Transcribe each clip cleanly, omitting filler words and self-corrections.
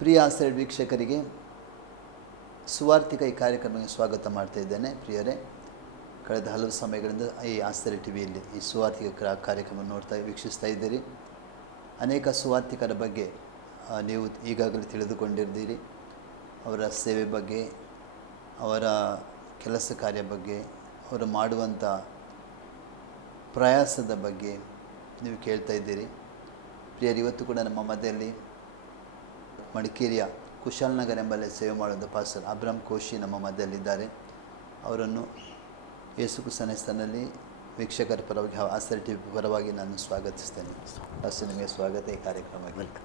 ಪ್ರಿಯ ಆಸ್ಟೆಡ್ ವೀಕ್ಷಕರಿಗೆ ಸುವಾರ್ತಿಕ ಈ ಕಾರ್ಯಕ್ರಮಕ್ಕೆ ಸ್ವಾಗತ ಮಾಡ್ತಾ ಇದ್ದೇನೆ. ಪ್ರಿಯರೇ, ಕಳೆದ ಹಲವು ಸಮಯಗಳಿಂದ ಈ ಆಸ್ಟೆಡ್ ಟಿವಿಯಲ್ಲಿ ಈ ಸುವಾರ್ತಿಕ ಕಾರ್ಯಕ್ರಮ ವೀಕ್ಷಿಸ್ತಾ ಇದ್ದೀರಿ. ಅನೇಕ ಸುವಾರ್ತಿಕರ ಬಗ್ಗೆ ನೀವು ಈಗಾಗಲೇ ತಿಳಿದುಕೊಂಡಿದ್ದೀರಿ. ಅವರ ಸೇವೆ ಬಗ್ಗೆ, ಅವರ ಕೆಲಸ ಕಾರ್ಯ ಬಗ್ಗೆ, ಅವರು ಮಾಡುವಂಥ ಪ್ರಯಾಸದ ಬಗ್ಗೆ ನೀವು ಕೇಳ್ತಾ ಇದ್ದೀರಿ. ಪ್ರಿಯರು, ಇವತ್ತು ಕೂಡ ನಮ್ಮ ಮಧ್ಯದಲ್ಲಿ ಮಡಿಕೇರಿಯ ಕುಶಾಲನಗರ ಎಂಬಲ್ಲಿ ಸೇವೆ ಮಾಡುವಂಥ ಪಾಸ್ಟರ್ ಅಬ್ರಾಮ್ ಕೋಶಿ ನಮ್ಮ ಮಧ್ಯದಲ್ಲಿದ್ದಾರೆ. ಅವರನ್ನು ಯೇಸು ಕ್ರಿಸ್ತನ ಹೆಸರಿನಲ್ಲಿ ವೀಕ್ಷಕರ ಪರವಾಗಿ ಆಸ್ಟೆಡ್ ಟಿವಿ ಪರವಾಗಿ ನಾನು ಸ್ವಾಗತಿಸ್ತೇನೆ. ಪಾಸ್ಟರ್, ನಿಮಗೆ ಸ್ವಾಗತ ಈ ಕಾರ್ಯಕ್ರಮಕ್ಕೆ.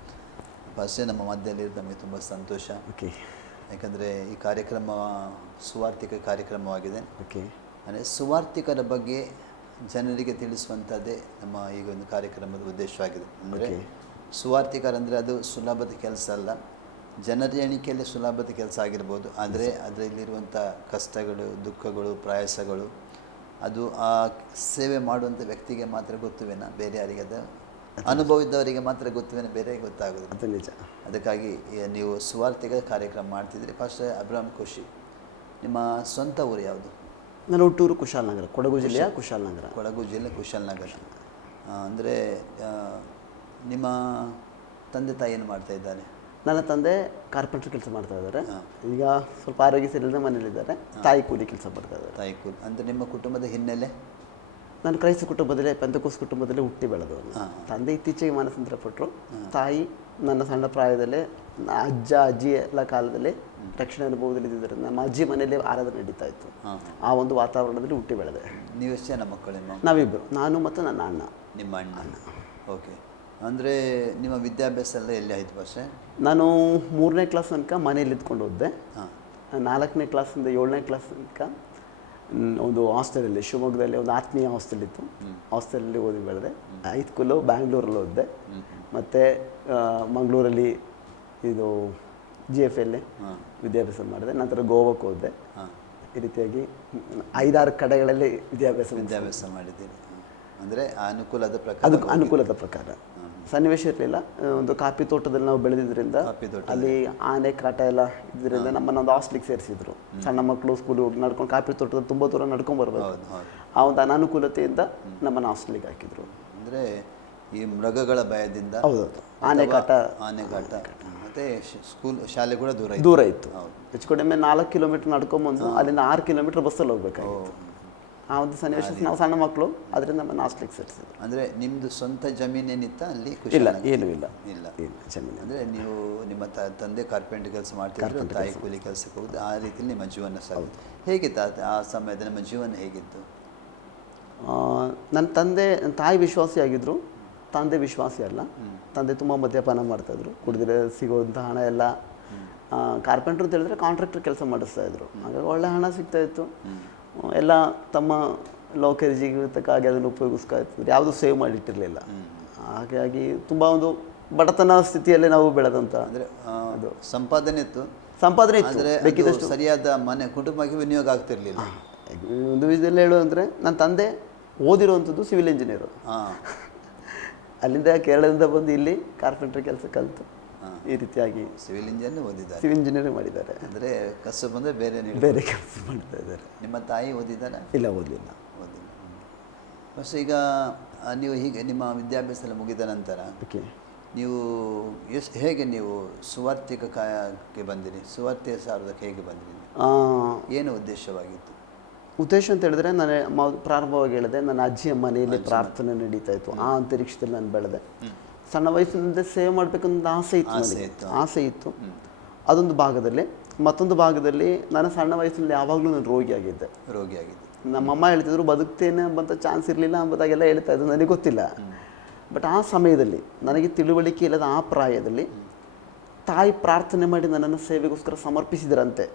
ಪಾಸ್ಟರ್, ನಮ್ಮ ಮಧ್ಯದಲ್ಲಿರೋದು ನಮಗೆ ತುಂಬ ಸಂತೋಷ. ಯಾಕಂದರೆ ಈ ಕಾರ್ಯಕ್ರಮ ಸುವಾರ್ತಿಕ ಕಾರ್ಯಕ್ರಮವಾಗಿದೆ. ಅಂದರೆ ಸುವಾರ್ತಿಕರ ಬಗ್ಗೆ ಜನರಿಗೆ ತಿಳಿಸುವಂಥದ್ದೇ ನಮ್ಮ ಈಗ ಒಂದು ಕಾರ್ಯಕ್ರಮದ ಉದ್ದೇಶವಾಗಿದೆ. ಅಂದರೆ ಸುವಾರ್ತಿಕರಂದರೆ ಅದು ಸುಲಭದ ಕೆಲಸ ಅಲ್ಲ. ಜನರ ಎಣಿಕೆಯಲ್ಲಿ ಸುಲಭದ ಕೆಲಸ ಆಗಿರ್ಬೋದು, ಆದರೆ ಅದರಲ್ಲಿರುವಂಥ ಕಷ್ಟಗಳು, ದುಃಖಗಳು, ಪ್ರಯಾಸಗಳು ಅದು ಆ ಸೇವೆ ಮಾಡುವಂಥ ವ್ಯಕ್ತಿಗೆ ಮಾತ್ರ ಗೊತ್ತುವೇನ, ಬೇರೆ ಯಾರಿಗೆ ಅದು ಅನುಭವ ಇದ್ದವರಿಗೆ ಮಾತ್ರ ಗೊತ್ತುವೇನ, ಬೇರೆ ಗೊತ್ತಾಗೋದು. ಅದು ನಿಜ. ಅದಕ್ಕಾಗಿ ನೀವು ಸುವಾರ್ತಿಕ ಕಾರ್ಯಕ್ರಮ ಮಾಡ್ತಿದ್ರಿ. ಫಸ್ಟ್ ಅಬ್ರಾಮ್ ಕೋಶಿ, ನಿಮ್ಮ ಸ್ವಂತ ಊರು ಯಾವುದು? ನನ್ನ ಹುಟ್ಟೂರು ಕುಶಾಲನಗರ, ಕೊಡಗು ಜಿಲ್ಲೆಯ ಕುಶಾಲನಗರ. ಕೊಡಗು ಜಿಲ್ಲೆ ಕುಶಾಲನಗರ. ಅಂದರೆ ನಿಮ್ಮ ತಂದೆ ತಾಯಿ ಏನು ಮಾಡ್ತಾ ಇದ್ದಾರೆ? ನನ್ನ ತಂದೆ ಕಾರ್ಪೆಂಟ್ರ್ ಕೆಲಸ ಮಾಡ್ತಾ ಇದ್ದಾರೆ. ಈಗ ಸ್ವಲ್ಪ ಆರೋಗ್ಯ ಸರಿಯಿಲ್ಲದೆ ಮನೇಲಿದ್ದಾರೆ. ತಾಯಿ ಕೂಲಿ ಕೆಲಸ ಮಾಡ್ತಾ ಇದ್ದಾರೆ. ತಾಯಿ ಕೂಲಿ. ಅಂದರೆ ನಿಮ್ಮ ಕುಟುಂಬದ ಹಿನ್ನೆಲೆ? ನಾನು ಕ್ರೈಸ್ತ ಕುಟುಂಬದಲ್ಲೇ, ಪೆಂತಕೋಸ್ ಕುಟುಂಬದಲ್ಲೇ ಹುಟ್ಟಿ ಬೆಳೆದವನು. ತಂದೆ ಇತ್ತೀಚೆಗೆ ಮಾನಸಾಂತರ ಪಟ್ಟರು. ತಾಯಿ ನನ್ನ ಸಣ್ಣ ಪ್ರಾಯದಲ್ಲೇ ಅಜ್ಜ ಅಜ್ಜಿ ಎಲ್ಲ ಕಾಲದಲ್ಲಿ ರಕ್ಷಣೆ ಅನುಭವದಲ್ಲಿ ಇದ್ದಿದ್ದರಿಂದ ನಮ್ಮ ಅಜ್ಜಿ ಮನೆಯಲ್ಲೇ ಆರಾಧನೆ ನಡೀತಾ ಇತ್ತು. ಆ ಒಂದು ವಾತಾವರಣದಲ್ಲಿ ಹುಟ್ಟಿ ಬೆಳೆದೆ. ನೀವು ಎಷ್ಟು ಜನ ಮಕ್ಕಳು? ನಾವಿಬ್ಬರು, ನಾನು ಮತ್ತು ನನ್ನ ಅಣ್ಣ. ನಿಮ್ಮ ಅಣ್ಣ. ಓಕೆ. ಅಂದರೆ ನಿಮ್ಮ ವಿದ್ಯಾಭ್ಯಾಸ ಎಲ್ಲ ಎಲ್ಲಿ ಆಯಿತು ಭಾಷೆ? ನಾನು 3ನೇ ಕ್ಲಾಸ್ ತನಕ ಮನೇಲಿ ಇದ್ಕೊಂಡು ಹೋದೆ. 4ನೇ ಕ್ಲಾಸಿಂದ 7ನೇ ಕ್ಲಾಸ್ ತನಕ ಒಂದು ಹಾಸ್ಟೆಲಲ್ಲಿ, ಶಿವಮೊಗ್ಗದಲ್ಲಿ ಒಂದು ಆತ್ಮೀಯ ಹಾಸ್ಟೆಲ್ ಇತ್ತು. ಹಾಸ್ಟೆಲಲ್ಲಿ ಓದಿ ಬೆಳೆದೆ. ಹೈಸ್ಕೂಲು ಬ್ಯಾಂಗ್ಳೂರಲ್ಲಿ ಓದಿದೆ. ಮತ್ತು ಮಂಗಳೂರಲ್ಲಿ ಇದು GFL ವಿದ್ಯಾಭ್ಯಾಸ ಮಾಡಿದೆ. ನಂತರ ಗೋವಾಕ್ಕೆ ಹೋದೆ. ಈ ರೀತಿಯಾಗಿ 5-6 ಕಡೆಗಳಲ್ಲಿ ವಿದ್ಯಾಭ್ಯಾಸ ಮಾಡಿದ್ದೀರಿ. ಅಂದರೆ ಅನುಕೂಲದ ಪ್ರಕಾರ? ಅದಕ್ಕೆ ಅನುಕೂಲದ ಪ್ರಕಾರ. ಸನ್ನಿವೇಶ ಇರಲಿಲ್ಲ. ಒಂದು ಕಾಫಿ ತೋಟದಲ್ಲಿ ನಾವು ಬೆಳೆದಿದ್ದರಿಂದ ಅಲ್ಲಿ ಆನೆ ಕಾಟ ಎಲ್ಲ ಇದರಿಂದ ನಮ್ಮನ್ನು ಒಂದು ಹಾಸ್ಟೆಲಿಗೆ ಸೇರಿಸಿದ್ರು. ಸಣ್ಣ ಮಕ್ಕಳು ಸ್ಕೂಲಿಗೆ ಹೋಗಿ ನಡ್ಕೊಂಡು ಕಾಫಿ ತೋಟದಲ್ಲಿ ತುಂಬ ದೂರ ನಡ್ಕೊಂಡು ಬರ್ಬೇಕು. ಆ ಒಂದು ಅನಾನುಕೂಲತೆಯಿಂದ ನಮ್ಮನ್ನು ಹಾಸ್ಟೆಲಿಗೆ ಹಾಕಿದ್ರು. ಅಂದರೆ ಈ ಮೃಗಗಳ ಭಯದಿಂದ? ಹೌದೌದು, ಆನೆ ಕಾಟ. ಮತ್ತು ಶಾಲೆ ಕೂಡ ದೂರ ಇತ್ತು. ಹೆಚ್ಚು ಕಡಿಮೆ 4 ಕಿಲೋಮೀಟರ್ ನಡ್ಕೊಂಬಂದು ಅಲ್ಲಿಂದ 6 ಕಿಲೋಮೀಟರ್ ಬಸ್ಸಲ್ಲಿ ಹೋಗ್ಬೇಕಾಗಿತ್ತು. ಆ ಒಂದು ಸನ್ನಿವೇಶ, ನಾವು ಸಣ್ಣ ಮಕ್ಕಳು, ಅದರಿಂದ ನಮ್ಮನ್ನು ಹಾಸ್ಟೆಲಿಗೆ ಸೇರಿಸಿದ್ರು. ಅಂದರೆ ನಿಮ್ಮದು ಸ್ವಂತ ಜಮೀನೇನಿತ್ತ ಅಲ್ಲಿ? ಇಲ್ಲ, ಏನೂ ಇಲ್ಲ. ಜಮೀನು. ಅಂದರೆ ನೀವು ನಿಮ್ಮ ತಂದೆ ಕಾರ್ಪೆಂಟ್ರ್ ಕೆಲಸ ಮಾಡ್ತಿದ್ರು, ತಾಯಿ ಕೂಲಿ ಕೆಲಸಕ್ಕೆ ಹೋಗುದು, ಆ ರೀತಿಯಲ್ಲಿ ನಿಮ್ಮ ಜೀವನ ಸಾಗುತ್ತೆ. ಹೇಗಿತ್ತು ಆ ಸಮಯದ ನಿಮ್ಮ ಜೀವನ ಹೇಗಿತ್ತು? ನನ್ನ ತಾಯಿ ವಿಶ್ವಾಸಿಯಾಗಿದ್ದರು, ತಂದೆ ವಿಶ್ವಾಸಿ ಅಲ್ಲ. ತಂದೆ ತುಂಬ ಮದ್ಯಪಾನ ಮಾಡ್ತಾಯಿದ್ರು. ಕುಡಿದ್ರೆ ಸಿಗೋಂಥ ಹಣ ಎಲ್ಲ ಕಾರ್ಪೆಂಟ್ರ್ ಅಂತ ಹೇಳಿದ್ರೆ ಕಾಂಟ್ರಾಕ್ಟರ್ ಕೆಲಸ ಮಾಡಿಸ್ತಾಯಿದ್ರು. ಹಾಗಾಗಿ ಒಳ್ಳೆ ಹಣ ಸಿಗ್ತಾಯಿತ್ತು. ಎಲ್ಲ ತಮ್ಮ ಲೋಕರಿ ಜೀವಿತಕ್ಕಾಗಿ ಅದನ್ನು ಉಪಯೋಗಿಸ್ತಾ ಇರ್ತಿದ್ರು. ಯಾವುದೂ ಸೇವ್ ಮಾಡಿಟ್ಟಿರಲಿಲ್ಲ. ಹಾಗಾಗಿ ತುಂಬ ಒಂದು ಬಡತನ ಸ್ಥಿತಿಯಲ್ಲೇ ನಾವು ಬೆಳೆದಂಥ. ಅಂದರೆ ಅದು ಸಂಪಾದನೆ ಇತ್ತು, ಅಂದರೆ ಬೇಕಿದಷ್ಟು ಸರಿಯಾದ ಕುಟುಂಬಕ್ಕೆ ವಿನಿಯೋಗ ಆಗ್ತಿರ್ಲಿಲ್ಲ. ಒಂದು ವಿಷಯದಲ್ಲಿ ಹೇಳು ಅಂದರೆ, ನನ್ನ ತಂದೆ ಓದಿರುವಂಥದ್ದು ಸಿವಿಲ್ ಇಂಜಿನಿಯರು. ಅಲ್ಲಿಂದ ಕೇರಳದಿಂದ ಬಂದು ಇಲ್ಲಿ ಕಾರ್ಪೆಂಟ್ರ್ ಕೆಲಸ ಕಲಿತು ಈ ರೀತಿಯಾಗಿ ಸಿವಿಲ್ ಇಂಜಿನಿಯರಿಂಗ್ ಮಾಡಿದ್ದಾರೆ. ಅಂದರೆ ಕಸ ಬಂದರೆ ಬೇರೆ ಕೆಲಸ ಮಾಡ್ತಾ ಇದ್ದಾರೆ. ನಿಮ್ಮ ತಾಯಿ ಓದಿದ್ದಾರೆ? ಇಲ್ಲ, ಓದಲಿಲ್ಲ. ಬಸ್ ಈಗ ನೀವು ಹೀಗೆ ನಿಮ್ಮ ವಿದ್ಯಾಭ್ಯಾಸ ಎಲ್ಲ ಮುಗಿದ ನಂತರ ನೀವು ಹೇಗೆ ನೀವು ಸುವಾರ್ತಿಕಕ್ಕೆ ಬಂದಿರಿ? ಸುವಾರ್ತೆಯ ಸಾರೋದಕ್ಕೆ ಹೇಗೆ ಬಂದಿರಿ? ಏನು ಉದ್ದೇಶವಾಗಿತ್ತು? ಉದ್ದೇಶ ಅಂತ ಹೇಳಿದ್ರೆ, ನಾನು ಪ್ರಾರಂಭವಾಗಿ ಹೇಳಿದೆ, ನನ್ನ ಅಜ್ಜಿಯ ಮನೆಯಲ್ಲಿ ಪ್ರಾರ್ಥನೆ ನಡೀತಾ ಇತ್ತು. ಆ ಅಂತರಿಕ್ಷದಲ್ಲಿ ನಾನು ಬೆಳೆದೆ. ಸಣ್ಣ ವಯಸ್ಸಿನಿಂದ ಸೇವೆ ಮಾಡಬೇಕಂತ ಆಸೆ ಇತ್ತು. ಅದೊಂದು ಭಾಗದಲ್ಲಿ. ಮತ್ತೊಂದು ಭಾಗದಲ್ಲಿ ನಾನು ಸಣ್ಣ ವಯಸ್ಸಿನಲ್ಲಿ ಯಾವಾಗಲೂ ನಾನು ರೋಗಿಯಾಗಿದ್ದೆ. ನಮ್ಮಮ್ಮ ಹೇಳ್ತಿದ್ರು ಬದುಕ್ತೇನೆ ಎಂಬಂಥ ಚಾನ್ಸ್ ಇರಲಿಲ್ಲ ಎಂಬುದಾಗೆಲ್ಲ ಹೇಳ್ತಾ ಇದ್ದು, ನನಗೆ ಗೊತ್ತಿಲ್ಲ. ಬಟ್ ಆ ಸಮಯದಲ್ಲಿ ನನಗೆ ತಿಳುವಳಿಕೆ ಇಲ್ಲದ ಆ ಪ್ರಾಯದಲ್ಲಿ ತಾಯಿ ಪ್ರಾರ್ಥನೆ ಮಾಡಿ ನನ್ನನ್ನು ಸೇವೆಗೋಸ್ಕರ ಸಮರ್ಪಿಸಿದ್ರಂತೆ.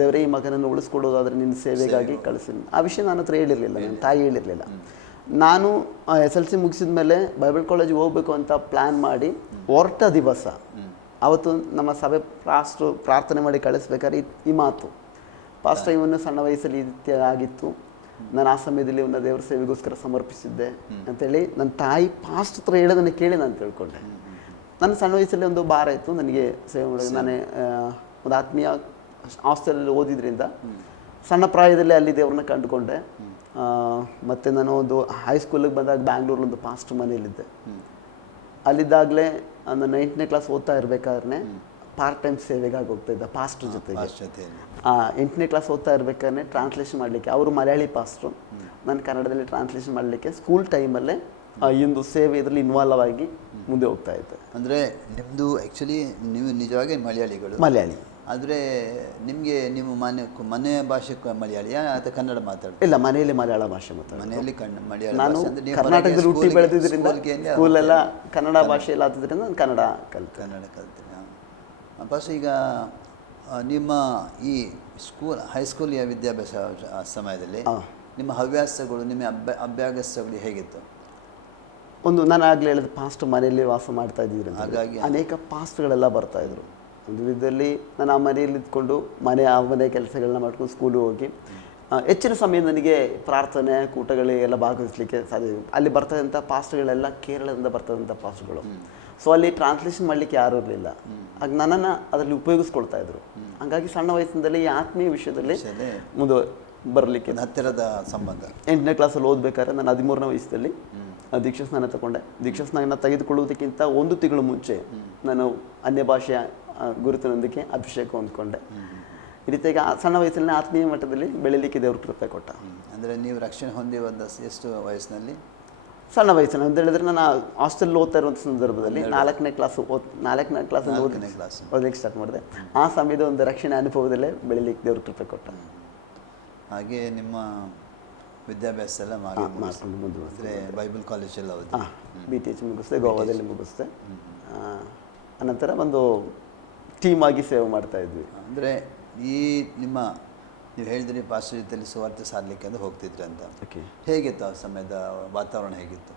ದೇವರೇ, ಈ ಮಗನನ್ನು ಉಳಿಸ್ಕೊಡೋದಾದರೆ ನಿನ್ನ ಸೇವೆಗಾಗಿ ಕಳಿಸಿ. ಆ ವಿಷಯ ನನ್ನ ಹತ್ರ ಹೇಳಿರಲಿಲ್ಲ, ನನ್ನ ತಾಯಿ ಹೇಳಿರಲಿಲ್ಲ. ನಾನು SLC ಮುಗಿಸಿದ ಮೇಲೆ ಬೈಬಲ್ ಕಾಲೇಜಿಗೆ ಹೋಗಬೇಕು ಅಂತ ಪ್ಲ್ಯಾನ್ ಮಾಡಿ ಹೊರಟ ದಿವಸ ಅವತ್ತು ನಮ್ಮ ಸಭೆ ಪ್ರಾರ್ಥನೆ ಮಾಡಿ ಕಳಿಸ್ಬೇಕಾದ್ರೆ ಈ ಮಾತು, ಪಾಸ್ಟರ್ ಇವನ್ನು ಸಣ್ಣ ವಯಸ್ಸಲ್ಲಿ ಆಗಿತ್ತು, ನಾನು ಆ ಸಮಯದಲ್ಲಿ ಇವನ್ನ ದೇವರ ಸೇವೆಗೋಸ್ಕರ ಸಮರ್ಪಿಸಿದ್ದೆ ಅಂತೇಳಿ ನನ್ನ ತಾಯಿ ಪಾಸ್ಟ್ ಹತ್ರ ಹೇಳೋದನ್ನು ಕೇಳಿ ನಾನು ತಿಳ್ಕೊಂಡೆ. ನನ್ನ ಸಣ್ಣ ವಯಸ್ಸಲ್ಲಿ ಒಂದು ಭಾರ ಇತ್ತು ನನಗೆ ಸೇವೆ ಮಾಡೋದು. ನಾನೇ ಒಂದು ಆತ್ಮೀಯ ಹಾಸ್ಟೆಲಲ್ಲಿ ಓದಿದ್ರಿಂದ ಸಣ್ಣ ಪ್ರಾಯದಲ್ಲಿ ಅಲ್ಲಿ ದೇವ್ರನ್ನ ಕಂಡುಕೊಂಡೆ. ಮತ್ತು ನಾನು ಒಂದು ಹೈಸ್ಕೂಲಿಗೆ ಬಂದಾಗ ಬ್ಯಾಂಗ್ಳೂರಲ್ಲಿ ಒಂದು ಪಾಸ್ಟ್ ಮನೇಲಿದ್ದೆ. ಅಲ್ಲಿದ್ದಾಗಲೇ ನಾನು 8ನೇ ಕ್ಲಾಸ್ ಓದ್ತಾ ಇರಬೇಕಾದ್ರೆ ಪಾರ್ಟ್ ಟೈಮ್ ಸೇವೆಗಾಗಿ ಹೋಗ್ತಾ ಇದ್ದೆ ಪಾಸ್ಟ್ರ್ ಜೊತೆಗೆ. 8ನೇ ಕ್ಲಾಸ್ ಓದ್ತಾ ಇರಬೇಕಾದ್ರೆ ಟ್ರಾನ್ಸ್ಲೇಷನ್ ಮಾಡಲಿಕ್ಕೆ, ಅವರು ಮಲಯಾಳಿ ಪಾಸ್ಟ್ರು, ನಾನು ಕನ್ನಡದಲ್ಲಿ ಟ್ರಾನ್ಸ್ಲೇಷನ್ ಮಾಡಲಿಕ್ಕೆ ಸ್ಕೂಲ್ ಟೈಮಲ್ಲೇ ಈ ಒಂದು ಸೇವೆ ಇದರಲ್ಲಿ ಇನ್ವಾಲ್ವ್ ಆಗಿ ಮುಂದೆ ಹೋಗ್ತಾ ಇದ್ದೆ. ಅಂದರೆ ನಿಮ್ಮದು ಆ್ಯಕ್ಚುಲಿ ನೀವು ನಿಜವಾಗಿ ಮಲಯಾಳಿ. ಆದರೆ ನಿಮಗೆ ನಿಮ್ಮ ಮನೆ ಭಾಷೆ ಮಲಯಾಳಿಯಾ ಅಥವಾ ಕನ್ನಡ ಮಾತಾಡ್ತೀವಿ? ಇಲ್ಲ, ಮನೆಯಲ್ಲಿ ಮಲಯಾಳ ಭಾಷೆ ಮಾತಾಡ್ತೀನಿ. ಮನೆಯಲ್ಲಿ ಮಲಯಾಳ. ನಾನು ಕರ್ನಾಟಕದಲ್ಲಿ ಹುಟ್ಟಿ ಬೆಳೆದಿದ್ದರಿಂದ ಸ್ಕೂಲೆಲ್ಲ ಕನ್ನಡ ಭಾಷೆಯಲ್ಲಿ ಆದ್ರಿಂದ ನಾನು ಕನ್ನಡ ಕಲ್ತೀನಿ. ಬಸ್ ಈಗ ನಿಮ್ಮ ಈ ಹೈಸ್ಕೂಲಿಯ ವಿದ್ಯಾಭ್ಯಾಸ ಸಮಯದಲ್ಲಿ ನಿಮ್ಮ ಹವ್ಯಾಸಗಳು, ನಿಮ್ಮ ಅಭ್ಯಾಸಗಳು ಹೇಗಿತ್ತು? ಒಂದು ನಾನು ಆಗಲೇ ಹೇಳಿದ ಪಾಸ್ಟ್ ಮನೆಯಲ್ಲಿ ವಾಸ ಮಾಡ್ತಾ ಇದ್ದಿದ್ದರಿಂದ ಹಾಗಾಗಿ ಅನೇಕ ಪಾಸ್ಟ್ಗಳೆಲ್ಲ ಬರ್ತಾಯಿದ್ರು. ಒಂದು ವಿಧದಲ್ಲಿ ನಾನು ಆ ಮನೆಯಲ್ಲಿ ಇದ್ಕೊಂಡು ಆ ಮನೆ ಕೆಲಸಗಳನ್ನ ಮಾಡ್ಕೊಂಡು ಸ್ಕೂಲಿಗೆ ಹೋಗಿ ಹೆಚ್ಚಿನ ಸಮಯ ನನಗೆ ಪ್ರಾರ್ಥನೆ ಕೂಟಗಳಿಗೆಲ್ಲ ಭಾಗವಹಿಸಲಿಕ್ಕೆ ಸಾಧ್ಯ. ಅಲ್ಲಿ ಬರ್ತದಂಥ ಪಾಸ್ಟ್ಗಳೆಲ್ಲ ಕೇರಳದಿಂದ ಬರ್ತದಂಥ ಪಾಸ್ಟ್ಗಳು. ಸೊ ಅಲ್ಲಿ ಟ್ರಾನ್ಸ್ಲೇಷನ್ ಮಾಡಲಿಕ್ಕೆ ಯಾರೂ ಇರಲಿಲ್ಲ. ಆಗ ನನ್ನನ್ನು ಅದರಲ್ಲಿ ಉಪಯೋಗಿಸ್ಕೊಳ್ತಾ ಇದ್ರು. ಹಾಗಾಗಿ ಸಣ್ಣ ವಯಸ್ಸಿನಲ್ಲಿ ಈ ಆತ್ಮೀಯ ವಿಷಯದಲ್ಲಿ ಮುಂದೆ ಬರಲಿಕ್ಕೆ ಹತ್ತಿರದ ಸಂಬಂಧ. 8ನೇ ಕ್ಲಾಸಲ್ಲಿ ಓದಬೇಕಾದ್ರೆ ನಾನು 13ನೇ ವಯಸ್ಸಲ್ಲಿ ದೀಕ್ಷಾ ಸ್ನಾನ ತಗೊಂಡೆ. ದೀಕ್ಷಾ ಸ್ನಾನ ತೆಗೆದುಕೊಳ್ಳುವುದಕ್ಕಿಂತ 1 ತಿಂಗಳು ಮುಂಚೆ ನಾನು ಅನ್ಯ ಭಾಷೆಯ ಗುರುತಿನೊಂದಿಗೆ ಅಭಿಷೇಕ ಹೊಂದ್ಕೊಂಡೆ. ಈ ರೀತಿಯಾಗಿ ಸಣ್ಣ ವಯಸ್ಸಿನ ಆತ್ಮೀಯ ಮಟ್ಟದಲ್ಲಿ ಬೆಳೀಲಿಕ್ಕೆ ದೇವರು ಕೃಪೆ ಕೊಟ್ಟ. ಅಂದರೆ ನೀವು ರಕ್ಷಣೆ ಹೊಂದಿ ಎಷ್ಟು ವಯಸ್ಸಿನಲ್ಲಿ? ಸಣ್ಣ ವಯಸ್ಸಿನ ಅಂತ ಹೇಳಿದ್ರೆ ನಾನು ಹಾಸ್ಟೆಲ್ ಓದ್ತಾ ಇರುವಂಥ ಸಂದರ್ಭದಲ್ಲಿ 4ನೇ ಕ್ಲಾಸ್ ಓದಲಿಕ್ಕೆ ಸ್ಟಾರ್ಟ್ ಮಾಡಿದೆ. ಆ ಸಮಯದ ಒಂದು ರಕ್ಷಣೆ ಅನುಭವದಲ್ಲೇ ಬೆಳೀಲಿಕ್ಕೆ ದೇವರು ಕೃಪೆ ಕೊಟ್ಟ. ಹಾಗೆ ನಿಮ್ಮ ವಿದ್ಯಾಭ್ಯಾಸ ಎಲ್ಲ ಮಾಡ್ಕೊಂಡು ಮುಂದುವರೆದ್ರೆ ಬೈಬಲ್ ಕಾಲೇಜೆಲ್ಲ BTH ಮುಗಿಸ್ದೆ, ಗೋವಾದಲ್ಲಿ ಮುಗಿಸ್ದೆ. ಅನಂತರ ಒಂದು ಟೀಮ್ ಆಗಿ ಸೇವೆ ಮಾಡ್ತಾ ಇದ್ವಿ. ಅಂದರೆ ಈ ನೀವು ಹೇಳಿದ್ರಿ ಪಾಸ್ಟರ್ ಜೊತೆಯಲ್ಲಿ ಸುವಾರ್ತೆ ಸಾರಲಿಕ್ಕೆ ಅಂತ ಹೋಗ್ತಿದ್ರಿ ಅಂತ. ಹೇಗಿತ್ತು ಆ ಸಮಯದ ವಾತಾವರಣ ಹೇಗಿತ್ತು?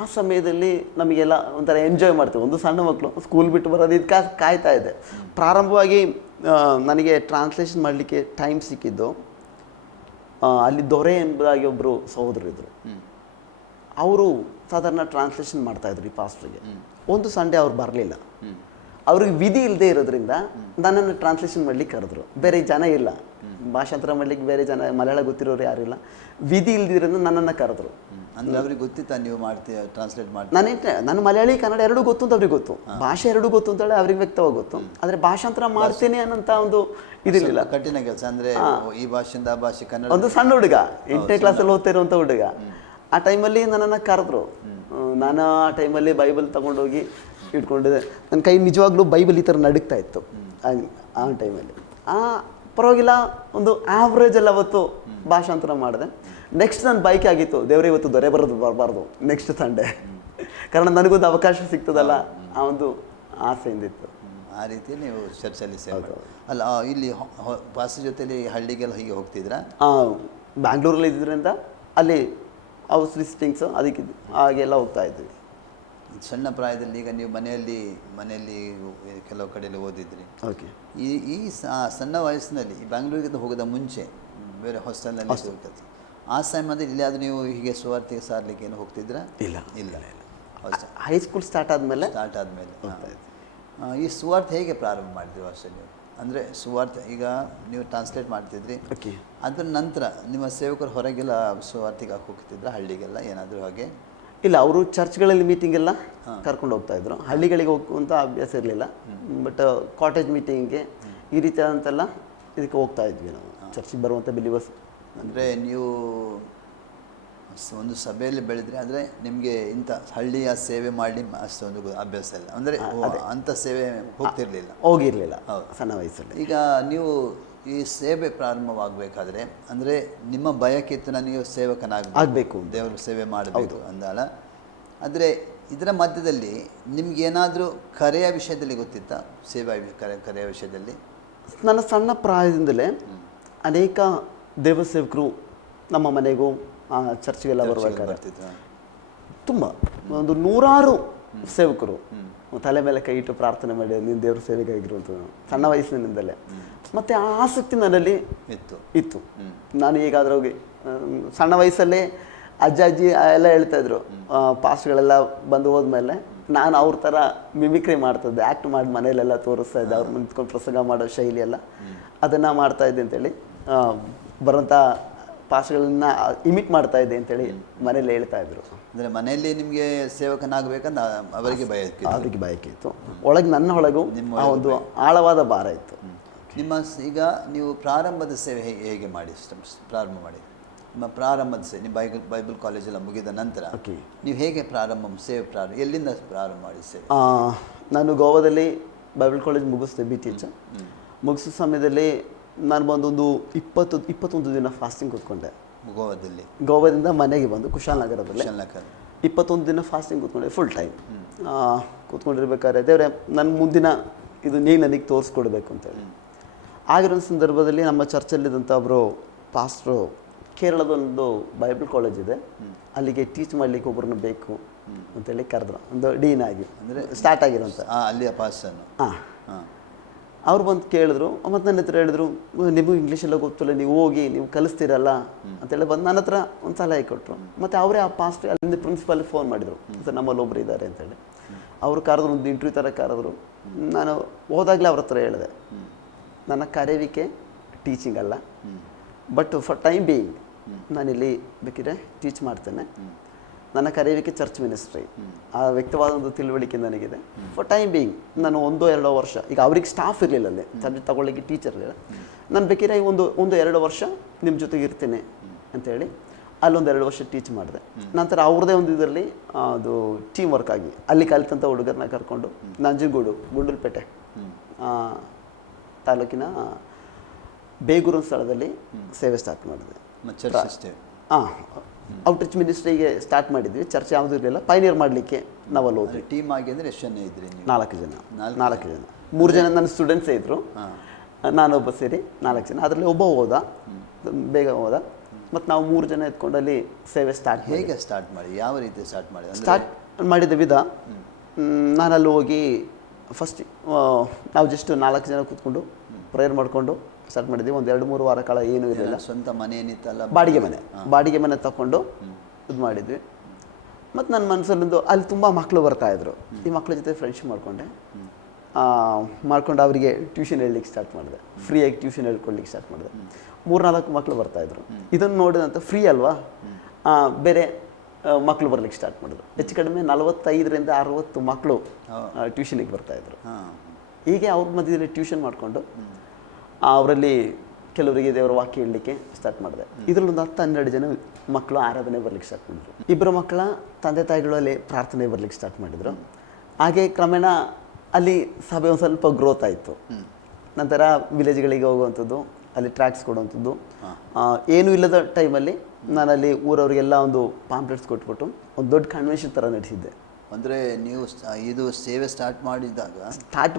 ಆ ಸಮಯದಲ್ಲಿ ನಮಗೆಲ್ಲ ಒಂಥರ ಎಂಜಾಯ್ ಮಾಡ್ತೀವಿ. ಒಂದು ಸಣ್ಣ ಮಕ್ಕಳು ಸ್ಕೂಲ್ ಬಿಟ್ಟು ಬರೋದು ಇದು ಕಾಯ್ತಾ ಇದೆ. ಪ್ರಾರಂಭವಾಗಿ ನನಗೆ ಟ್ರಾನ್ಸ್ಲೇಷನ್ ಮಾಡಲಿಕ್ಕೆ ಟೈಮ್ ಸಿಕ್ಕಿದ್ದು ಅಲ್ಲಿ ದೊರೆ ಎಂಬುದಾಗಿ ಒಬ್ಬರು ಸಹೋದರರಿದ್ದರು. ಅವರು ಸಾಧಾರಣ ಟ್ರಾನ್ಸ್ಲೇಷನ್ ಮಾಡ್ತಾಯಿದ್ರು ಈ ಪಾಸ್ಟ್ರಿಗೆ. ಒಂದು ಸಂಡೇ ಅವ್ರು ಬರಲಿಲ್ಲ. ಅವ್ರಿಗೆ ವಿಧಿ ಇಲ್ಲದೆ ಇರೋದ್ರಿಂದ ನನ್ನನ್ನು ಟ್ರಾನ್ಸ್ಲೇಷನ್ ಮಾಡ್ಲಿಕ್ಕೆ ಕರೆದ್ರು. ಬೇರೆ ಜನ ಇಲ್ಲ, ಭಾಷಾಂತರ ಮಾಡ್ಲಿಕ್ಕೆ ಬೇರೆ ಜನ ಮಲಯಾಳ ಗೊತ್ತಿರೋರು ಯಾರಿಲ್ಲ. ವಿಧಿ ಇಲ್ದಿರೋದ್ರಿಂದ ನನ್ನನ್ನು ಕರೆದ್ರು. ಅಂದರೆ ಅವ್ರಿಗೆ ಗೊತ್ತಿತ್ತಾ ನೀವು ಟ್ರಾನ್ಸ್ಲೇಟ್ ಮಾಡಿ? ನಾನು ಮಲಯಾಳಿ ಕನ್ನಡ ಎರಡೂ ಗೊತ್ತು ಅಂತ ಅವ್ರಿಗೆ ಗೊತ್ತು, ಭಾಷೆ ಎರಡೂ ಗೊತ್ತು ಅಂತೇಳಿ ಅವ್ರಿಗೆ ವ್ಯಕ್ತವಾಗಿ ಗೊತ್ತು. ಆದರೆ ಭಾಷಾಂತರ ಮಾಡ್ತೇನೆ ಅನ್ನೋಂಥ ಒಂದು ಇದಿರಲಿಲ್ಲ. ಕಠಿಣ ಕೆಲಸ. ಅಂದರೆ ಈ ಭಾಷೆಯಿಂದ ಆ ಭಾಷೆ ಕನ್ನಡ. ಒಂದು ಸಣ್ಣ ಹುಡುಗ 8ನೇ ಕ್ಲಾಸಲ್ಲಿ ಓದ್ತಾ ಇರುವಂಥ ಹುಡುಗ. ಆ ಟೈಮಲ್ಲಿ ನನ್ನನ್ನು ಕರೆದ್ರು. ನಾನು ಆ ಟೈಮಲ್ಲಿ ಬೈಬಲ್ ತೊಗೊಂಡೋಗಿ ಇಟ್ಕೊಂಡಿದ್ದೆ. ನನ್ನ ಕೈ ನಿಜವಾಗ್ಲೂ ಬೈಬಲ್ ಈ ಥರ ನಡುಗ್ತಾ ಇತ್ತು ಆ ಟೈಮಲ್ಲಿ. ಪರವಾಗಿಲ್ಲ, ಒಂದು ಆವ್ರೇಜ್ ಎಲ್ಲ ಅವತ್ತು ಭಾಷಾಂತರ ಮಾಡಿದೆ. ನೆಕ್ಸ್ಟ್ ನನ್ನ ಬೈಕ್ ಆಗಿತ್ತು, ದೇವರೇ ಇವತ್ತು ದೊರೆ ಬರಬಾರ್ದು ನೆಕ್ಸ್ಟ್ ಸಂಡೇ, ಕಾರಣ ನನಗೊಂದು ಅವಕಾಶ ಸಿಗ್ತದಲ್ಲ, ಆ ಒಂದು ಆಸೆಯಿಂದಿತ್ತು. ಆ ರೀತಿ ನೀವು ಚರ್ಚಲ್ಲಿ ಸೇವೆ ಅಲ್ಲ. ಇಲ್ಲಿ ಪಾಸ್ಟರ್ ಜೊತೆಲಿ ಹಳ್ಳಿಗೆಲ್ಲ ಹೀಗೆ ಹೋಗ್ತಿದ್ರಾ? ಬ್ಯಾಂಗ್ಳೂರಲ್ಲಿ ಇದ್ರಿಂದ ಅಲ್ಲಿ ಹೌಸ್ ವಿಸಿಟಿಂಗ್ಸು ಅದಕ್ಕೆ ಹಾಗೆಲ್ಲ ಹೋಗ್ತಾ ಇದ್ವಿ. ಸಣ್ಣ ಪ್ರಾಯದಲ್ಲಿ ಈಗ ನೀವು ಮನೆಯಲ್ಲಿ ಕೆಲವು ಕಡೆಯಲ್ಲಿ ಓದಿದ್ರಿ. ಓಕೆ. ಈ ಸಣ್ಣ ವಯಸ್ಸಿನಲ್ಲಿ ಈ ಬ್ಯಾಂಗ್ಳೂರಿಗೆ ಹೋಗೋದ ಮುಂಚೆ ಬೇರೆ ಹಾಸ್ಟೆಲ್ನಲ್ಲಿ ಹೋಗ್ತದೆ. ಆ ಸಮಯದಲ್ಲಿ ಇಲ್ಲಾದರೂ ನೀವು ಹೀಗೆ ಸುವಾರ್ತೆಗೆ ಸಾರಲಿಕ್ಕೆ ಏನು ಹೋಗ್ತಿದ್ರಾ? ಇಲ್ಲ. ಹೈಸ್ಕೂಲ್ ಸ್ಟಾರ್ಟ್ ಆದಮೇಲೆ ಈ ಸುವಾರ್ತೆ ಹೇಗೆ ಪ್ರಾರಂಭ ಮಾಡಿದ್ರಿ ಅಷ್ಟೇ ನೀವು? ಅಂದರೆ ಸುವಾರ್ತೆ ಈಗ ನೀವು ಟ್ರಾನ್ಸ್ಲೇಟ್ ಮಾಡ್ತಿದ್ರಿ, ಅದರ ನಂತರ ನಿಮ್ಮ ಸೇವಕರು ಹೊರಗೆಲ್ಲ ಸುವಾರ್ತೆಗೆ ಹೋಗ್ತಿದ್ರ ಹಳ್ಳಿಗೆಲ್ಲ ಏನಾದರೂ ಹಾಗೆ? ಇಲ್ಲ, ಅವರು ಚರ್ಚ್ಗಳಲ್ಲಿ ಮೀಟಿಂಗ್ ಎಲ್ಲ ಕರ್ಕೊಂಡು ಹೋಗ್ತಾ ಇದ್ರು. ಹಳ್ಳಿಗಳಿಗೆ ಹೋಗುವಂಥ ಅಭ್ಯಾಸ ಇರಲಿಲ್ಲ. ಬಟ್ ಕಾಟೇಜ್ ಮೀಟಿಂಗ್ಗೆ ಈ ರೀತಿಯಾದಂತೆಲ್ಲ ಇದಕ್ಕೆ ಹೋಗ್ತಾ ಇದ್ವಿ ನಾವು, ಚರ್ಚಿಗೆ ಬರುವಂಥ ಬಿಲೀವರ್ಸ್. ಅಂದರೆ ನೀವು ಒಂದು ಸಭೆಯಲ್ಲಿ ಬೆಳೆದ್ರಿ, ಅಂದರೆ ನಿಮಗೆ ಇಂಥ ಹಳ್ಳಿಯ ಸೇವೆ ಮಾಡಿ ಅಷ್ಟೊಂದು ಅಭ್ಯಾಸ ಇಲ್ಲ, ಅಂದರೆ ಅಂಥ ಸೇವೆ ಹೋಗಿರಲಿಲ್ಲ ಸಣ್ಣ ವಯಸ್ಸಲ್ಲಿ. ಈಗ ನೀವು ಈ ಸೇವೆ ಪ್ರಾರಂಭವಾಗಬೇಕಾದ್ರೆ ಅಂದರೆ ನಿಮ್ಮ ಬಯಕಿತ್ತು ನನಗೆ ಸೇವಕನಾಗಬೇಕು, ದೇವರ ಸೇವೆ ಮಾಡಬೇಕು ಅಂದಲ್ಲ. ಆದರೆ ಇದರ ಮಧ್ಯದಲ್ಲಿ ನಿಮಗೇನಾದರೂ ಕರೆಯ ವಿಷಯದಲ್ಲಿ ಗೊತ್ತಿತ್ತಾ? ಸೇವಾ ಕರೆಯ ವಿಷಯದಲ್ಲಿ? ನನ್ನ ಸಣ್ಣ ಪ್ರಾಯದಿಂದಲೇ ಅನೇಕ ದೇವ ಸೇವಕರು ನಮ್ಮ ಮನೆಗೂ ಚರ್ಚ್ಗೆಲ್ಲ ಬರಬೇಕಾದ್ರೆ ತುಂಬ ಒಂದು 100 ಸೇವಕರು ತಲೆ ಮೇಲೆ ಕೈ ಇಟ್ಟು ಪ್ರಾರ್ಥನೆ ಮಾಡಿ ನೀನು ದೇವ್ರ ಸೇವೆಗಾಗಿರುವಂಥದ್ದು ಸಣ್ಣ ವಯಸ್ಸಿನಿಂದಲೇ. ಮತ್ತು ಆ ಆಸಕ್ತಿ ನನ್ನಲ್ಲಿ ಇತ್ತು. ನಾನು ಈಗಾದರೂ ಹೋಗಿ ಸಣ್ಣ ವಯಸ್ಸಲ್ಲೇ ಅಜ್ಜಿ ಎಲ್ಲ ಹೇಳ್ತಾಯಿದ್ರು, ಪಾಸ್ಟ್ಗಳೆಲ್ಲ ಬಂದು ಹೋದ್ಮೇಲೆ ನಾನು ಅವ್ರ ಥರ ಮಿಮಿಕ್ರಿ ಮಾಡ್ತಿದ್ದೆ, ಆ್ಯಕ್ಟ್ ಮಾಡಿ ಮನೇಲೆಲ್ಲ ತೋರಿಸ್ತಾ ಇದ್ದೆ, ಅವ್ರು ನಿಂತ್ಕೊಂಡು ಪ್ರಸಂಗ ಮಾಡೋ ಶೈಲಿ ಎಲ್ಲ ಅದನ್ನು ಮಾಡ್ತಾ ಇದ್ದೆ ಅಂತೇಳಿ, ಬರೋಂಥ ಪಾಠಗಳನ್ನ ಇಮಿಟ್ ಮಾಡ್ತಾ ಇದ್ದೆ ಅಂತೇಳಿ ಮನೇಲಿ ಹೇಳ್ತಾ ಇದ್ರು. ಅಂದರೆ ಮನೆಯಲ್ಲಿ ನಿಮಗೆ ಸೇವಕನಾಗಬೇಕಂತ ಅವರಿಗೆ ಬಯಕೆ ಅವ್ರಿಗೆ ಬಯಕೆ ಇತ್ತು, ಒಳಗೆ ನನ್ನ ಒಳಗೂ ಆ ಒಂದು ಆಳವಾದ ಭಾರ ಇತ್ತು. ನಿಮ್ಮ ಈಗ ನೀವು ಪ್ರಾರಂಭದ ಸೇವೆ ಹೇಗೆ ಮಾಡಿ ಪ್ರಾರಂಭ ಮಾಡಿ? ನಿಮ್ಮ ಪ್ರಾರಂಭದ ಸೇವೆ ನಿಮ್ಮ ಬೈಬಲ್ ಕಾಲೇಜೆಲ್ಲ ಮುಗಿದ ನಂತರ ನೀವು ಹೇಗೆ ಸೇವೆ ಎಲ್ಲಿಂದ ಪ್ರಾರಂಭ ಮಾಡಿ ಸೇವೆ? ನಾನು ಗೋವಾದಲ್ಲಿ ಬೈಬಲ್ ಕಾಲೇಜ್ ಮುಗಿಸ್ದೆ, BTH ಮುಗಿಸೋ ಸಮಯದಲ್ಲಿ ನಾನು ಬಂದೊಂದು 21 ದಿನ ಫಾಸ್ಟಿಂಗ್ ಕೂತ್ಕೊಂಡೆ. ಗೋವಾದಿಂದ ಮನೆಗೆ ಬಂದು ಕುಶಾಲನಗರದಲ್ಲಿ 21 ದಿನ ಫಾಸ್ಟಿಂಗ್ ಕೂತ್ಕೊಂಡೆ, ಫುಲ್ ಟೈಮ್ ಕೂತ್ಕೊಂಡಿರ್ಬೇಕಾದ್ರೆ ದೇವರೇ ನನ್ನ ಮುಂದಿನ ಇದು ನೀನು ನನಗೆ ತೋರಿಸ್ಕೊಡ್ಬೇಕು ಅಂತೇಳಿ. ಆಗಿರೋ ಸಂದರ್ಭದಲ್ಲಿ ನಮ್ಮ ಚರ್ಚಲ್ಲಿದ್ದಂಥ ಒಬ್ಬರು ಪಾಸ್ಟ್ರು ಕೇರಳದೊಂದು ಬೈಬಲ್ ಕಾಲೇಜ್ ಇದೆ, ಅಲ್ಲಿಗೆ ಟೀಚ್ ಮಾಡಲಿಕ್ಕೆ ಒಬ್ಬರನ್ನ ಬೇಕು ಅಂತೇಳಿ ಕರೆದ್ರು, ಒಂದು ಡೀನ್ ಆಗಿ ಅಂದರೆ ಸ್ಟಾರ್ಟ್ ಆಗಿರೋಂಥ ಅಲ್ಲಿಯ ಪಾಸ್ಟನ್ನು. ಅವ್ರು ಬಂದು ಕೇಳಿದ್ರು, ಮತ್ತು ನನ್ನ ಹತ್ರ ಹೇಳಿದ್ರು, ನಿಮಗೂ ಇಂಗ್ಲೀಷೆಲ್ಲ ಗೊತ್ತಿಲ್ಲ, ನೀವು ಹೋಗಿ ನೀವು ಕಲಿಸ್ತೀರಲ್ಲ ಅಂತೇಳಿ ಬಂದು ನನ್ನ ಹತ್ರ ಒಂದು ಸಲಹೆ ಕೊಟ್ಟರು. ಮತ್ತು ಅವರೇ ಆ ಪಾಸ್ಟ್ ಅಲ್ಲಿಂದ ಪ್ರಿನ್ಸಿಪಾಲಿಗೆ ಫೋನ್ ಮಾಡಿದರು, ಸರ್ ನಮ್ಮಲ್ಲಿ ಒಬ್ಬರು ಇದ್ದಾರೆ ಅಂತೇಳಿ. ಅವರು ಕರೆದ್ರು, ಒಂದು ಇಂಟರ್ವ್ಯೂ ಥರ ಕರೆದ್ರು. ನಾನು ಹೋದಾಗಲೇ ಅವ್ರ ಹತ್ರ ಹೇಳಿದೆ, ನನ್ನ ಕರೆಯುವಿಕೆ ಟೀಚಿಂಗ್ ಅಲ್ಲ, ಬಟ್ ಫಾರ್ ಟೈಮ್ ಬೀಯಿಂಗ್ ನಾನಿಲ್ಲಿ ಬೇಕಿದ್ರೆ ಟೀಚ್ ಮಾಡ್ತೇನೆ, ನನ್ನ ಕರೆಯುವಿಕೆ ಚರ್ಚ್ ಮಿನಿಸ್ಟ್ರಿ, ಆ ವ್ಯಕ್ತವಾದ ಒಂದು ತಿಳುವಳಿಕೆ ನನಗಿದೆ. ಫಾರ್ ಟೈಮ್ ಬೀಯಿಂಗ್ ನಾನು 1-2 ವರ್ಷ, ಈಗ ಅವ್ರಿಗೆ ಸ್ಟಾಫ್ ಇರಲಿಲ್ಲ ಅಲ್ಲಿ, ಸಬ್ಜೆಕ್ಟ್ ತಗೊಳ್ಳಿಕ್ಕೆ ಟೀಚರ್ ಇರಲಿಲ್ಲ, ನಾನು ಬೇಕಿದ್ರೆ ಒಂದು 1-2 ವರ್ಷ ನಿಮ್ಮ ಜೊತೆಗೆ ಇರ್ತೀನಿ ಅಂತೇಳಿ ಅಲ್ಲೊಂದು 2 ವರ್ಷ ಟೀಚ್ ಮಾಡಿದೆ. ನಂತರ ಅವ್ರದ್ದೇ ಒಂದು ಇದರಲ್ಲಿ ಅದು ಟೀಮ್ ವರ್ಕ್ ಆಗಿ ಅಲ್ಲಿ ಕಲಿತಂಥ ಹುಡುಗರನ್ನ ಕರ್ಕೊಂಡು ನಂಜನಗೂಡು ಗುಂಡಲಪೇಟೆ ತಾಲೂಕಿನ ಬೇಗೂರು ಸ್ಥಳದಲ್ಲಿ ಸೇವೆ ಸ್ಟಾರ್ಟ್ ಮಾಡಿದೆ. ಔಟ್ರೀಚ್ ಮಿನಿಸ್ಟ್ರಿಗೆ ಸ್ಟಾರ್ಟ್ ಮಾಡಿದ್ವಿ. ಚರ್ಚ್ ಯಾವುದೂ ಇರಲಿಲ್ಲ, ಪೈನಿಯರ್ ಮಾಡಲಿಕ್ಕೆ ನಾವಲ್ಲಿ ಹೋದ್ವಿ. ಟೀಮ್ ಆಗಿ ಅಂದರೆ ಎಷ್ಟು ಜನ ಇದ್ರಿ? 4 ಜನ. 3 ಜನ ನನ್ನ ಸ್ಟೂಡೆಂಟ್ಸೇ ಇದ್ದರು, ನಾನೊಬ್ಬ ಸೇರಿ 4 ಜನ. ಅದರಲ್ಲಿ ಒಬ್ಬ ಹೋದ, ಬೇಗ ಹೋದ, ಮತ್ತು ನಾವು 3 ಜನ ಎತ್ಕೊಂಡು ಅಲ್ಲಿ ಸೇವೆ ಸ್ಟಾರ್ಟ್. ಹೇಗೆ ಸ್ಟಾರ್ಟ್ ಮಾಡಿ, ಯಾವ ರೀತಿ ಸ್ಟಾರ್ಟ್ ಮಾಡಿ? ಸ್ಟಾರ್ಟ್ ಮಾಡಿದ ವಿಧ, ನಾನಲ್ಲಿ ಹೋಗಿ ಫಸ್ಟ್ ನಾವು ಜಸ್ಟ್ 4 ಜನ ಕೂತ್ಕೊಂಡು ಪ್ರೇಯರ್ ಮಾಡಿಕೊಂಡು ಸ್ಟಾರ್ಟ್ ಮಾಡಿದ್ವಿ. ಒಂದು 2-3 ವಾರ ಕಾಲ ಏನೂ ಇರಲಿಲ್ಲ. ಸ್ವಂತ ಮನೆ ಏನಿತ್ತಲ್ಲ, ಬಾಡಿಗೆ ಮನೆ ತಗೊಂಡು ಇದು ಮಾಡಿದ್ವಿ. ಮತ್ತು ನನ್ನ ಮನಸ್ಸಲ್ಲಿಂದು ಅಲ್ಲಿ ತುಂಬ ಮಕ್ಕಳು ಬರ್ತಾಯಿದ್ರು, ಈ ಮಕ್ಕಳ ಜೊತೆ ಫ್ರೆಂಡ್ಶಿಪ್ ಮಾಡ್ಕೊಂಡು ಅವರಿಗೆ ಟ್ಯೂಷನ್ ಹೇಳಲಿಕ್ಕೆ ಸ್ಟಾರ್ಟ್ ಮಾಡಿದೆ, ಫ್ರೀಯಾಗಿ ಟ್ಯೂಷನ್ ಹೇಳ್ಕೊಡ್ಲಿಕ್ಕೆ ಸ್ಟಾರ್ಟ್ ಮಾಡಿದೆ. 3-4 ಮಕ್ಕಳು ಬರ್ತಾಯಿದ್ರು. ಇದನ್ನು ನೋಡಿದಂಥ ಫ್ರೀ ಅಲ್ವಾ, ಬೇರೆ ಮಕ್ಕಳು ಬರ್ಲಿಕ್ಕೆ ಸ್ಟಾರ್ಟ್ ಮಾಡಿದ್ರು. ಹೆಚ್ಚು ಕಡಿಮೆ 45-60 ಮಕ್ಕಳು ಟ್ಯೂಷನಿಗೆ ಬರ್ತಾಯಿದ್ರು. ಹೀಗೆ ಅವ್ರ ಮಧ್ಯದಲ್ಲಿ ಟ್ಯೂಷನ್ ಮಾಡಿಕೊಂಡು ಅವರಲ್ಲಿ ಕೆಲವರಿಗೆ ದೇವರ ವಾಕ್ಯ ಹೇಳಲಿಕ್ಕೆ ಸ್ಟಾರ್ಟ್ ಮಾಡಿದೆ. ಇದರಲ್ಲೊಂದು 10-12 ಜನ ಮಕ್ಕಳು ಆರಾಧನೆ ಬರ್ಲಿಕ್ಕೆ ಸ್ಟಾರ್ಟ್ ಮಾಡಿದ್ರು. 2 ಮಕ್ಕಳ ತಂದೆ ತಾಯಿಗಳು ಅಲ್ಲಿ ಪ್ರಾರ್ಥನೆ ಬರ್ಲಿಕ್ಕೆ ಸ್ಟಾರ್ಟ್ ಮಾಡಿದರು. ಹಾಗೆ ಕ್ರಮೇಣ ಅಲ್ಲಿ ಸಭೆ ಒಂದು ಸ್ವಲ್ಪ ಗ್ರೋತ್ ಆಯಿತು. ನಂತರ ವಿಲೇಜ್ಗಳಿಗೆ ಹೋಗುವಂಥದ್ದು, ಅಲ್ಲಿ ಟ್ರ್ಯಾಕ್ಸ್ ಕೊಡುವಂಥದ್ದು, ಏನೂ ಇಲ್ಲದ ಟೈಮಲ್ಲಿ ನಾನಲ್ಲಿ ಊರವರಿಗೆಲ್ಲ ಒಂದು ಪಾಂಪ್ಲೆಟ್ಸ್ ಕೊಟ್ಬಿಟ್ಟು ಒಂದು ದೊಡ್ಡ ಕನ್ವೆನ್ಷನ್ ಥರ ನಡೆಸಿದ್ದೆ. ಅಂದರೆ ನೀವು ಇದು ಸೇವೆ ಸ್ಟಾರ್ಟ್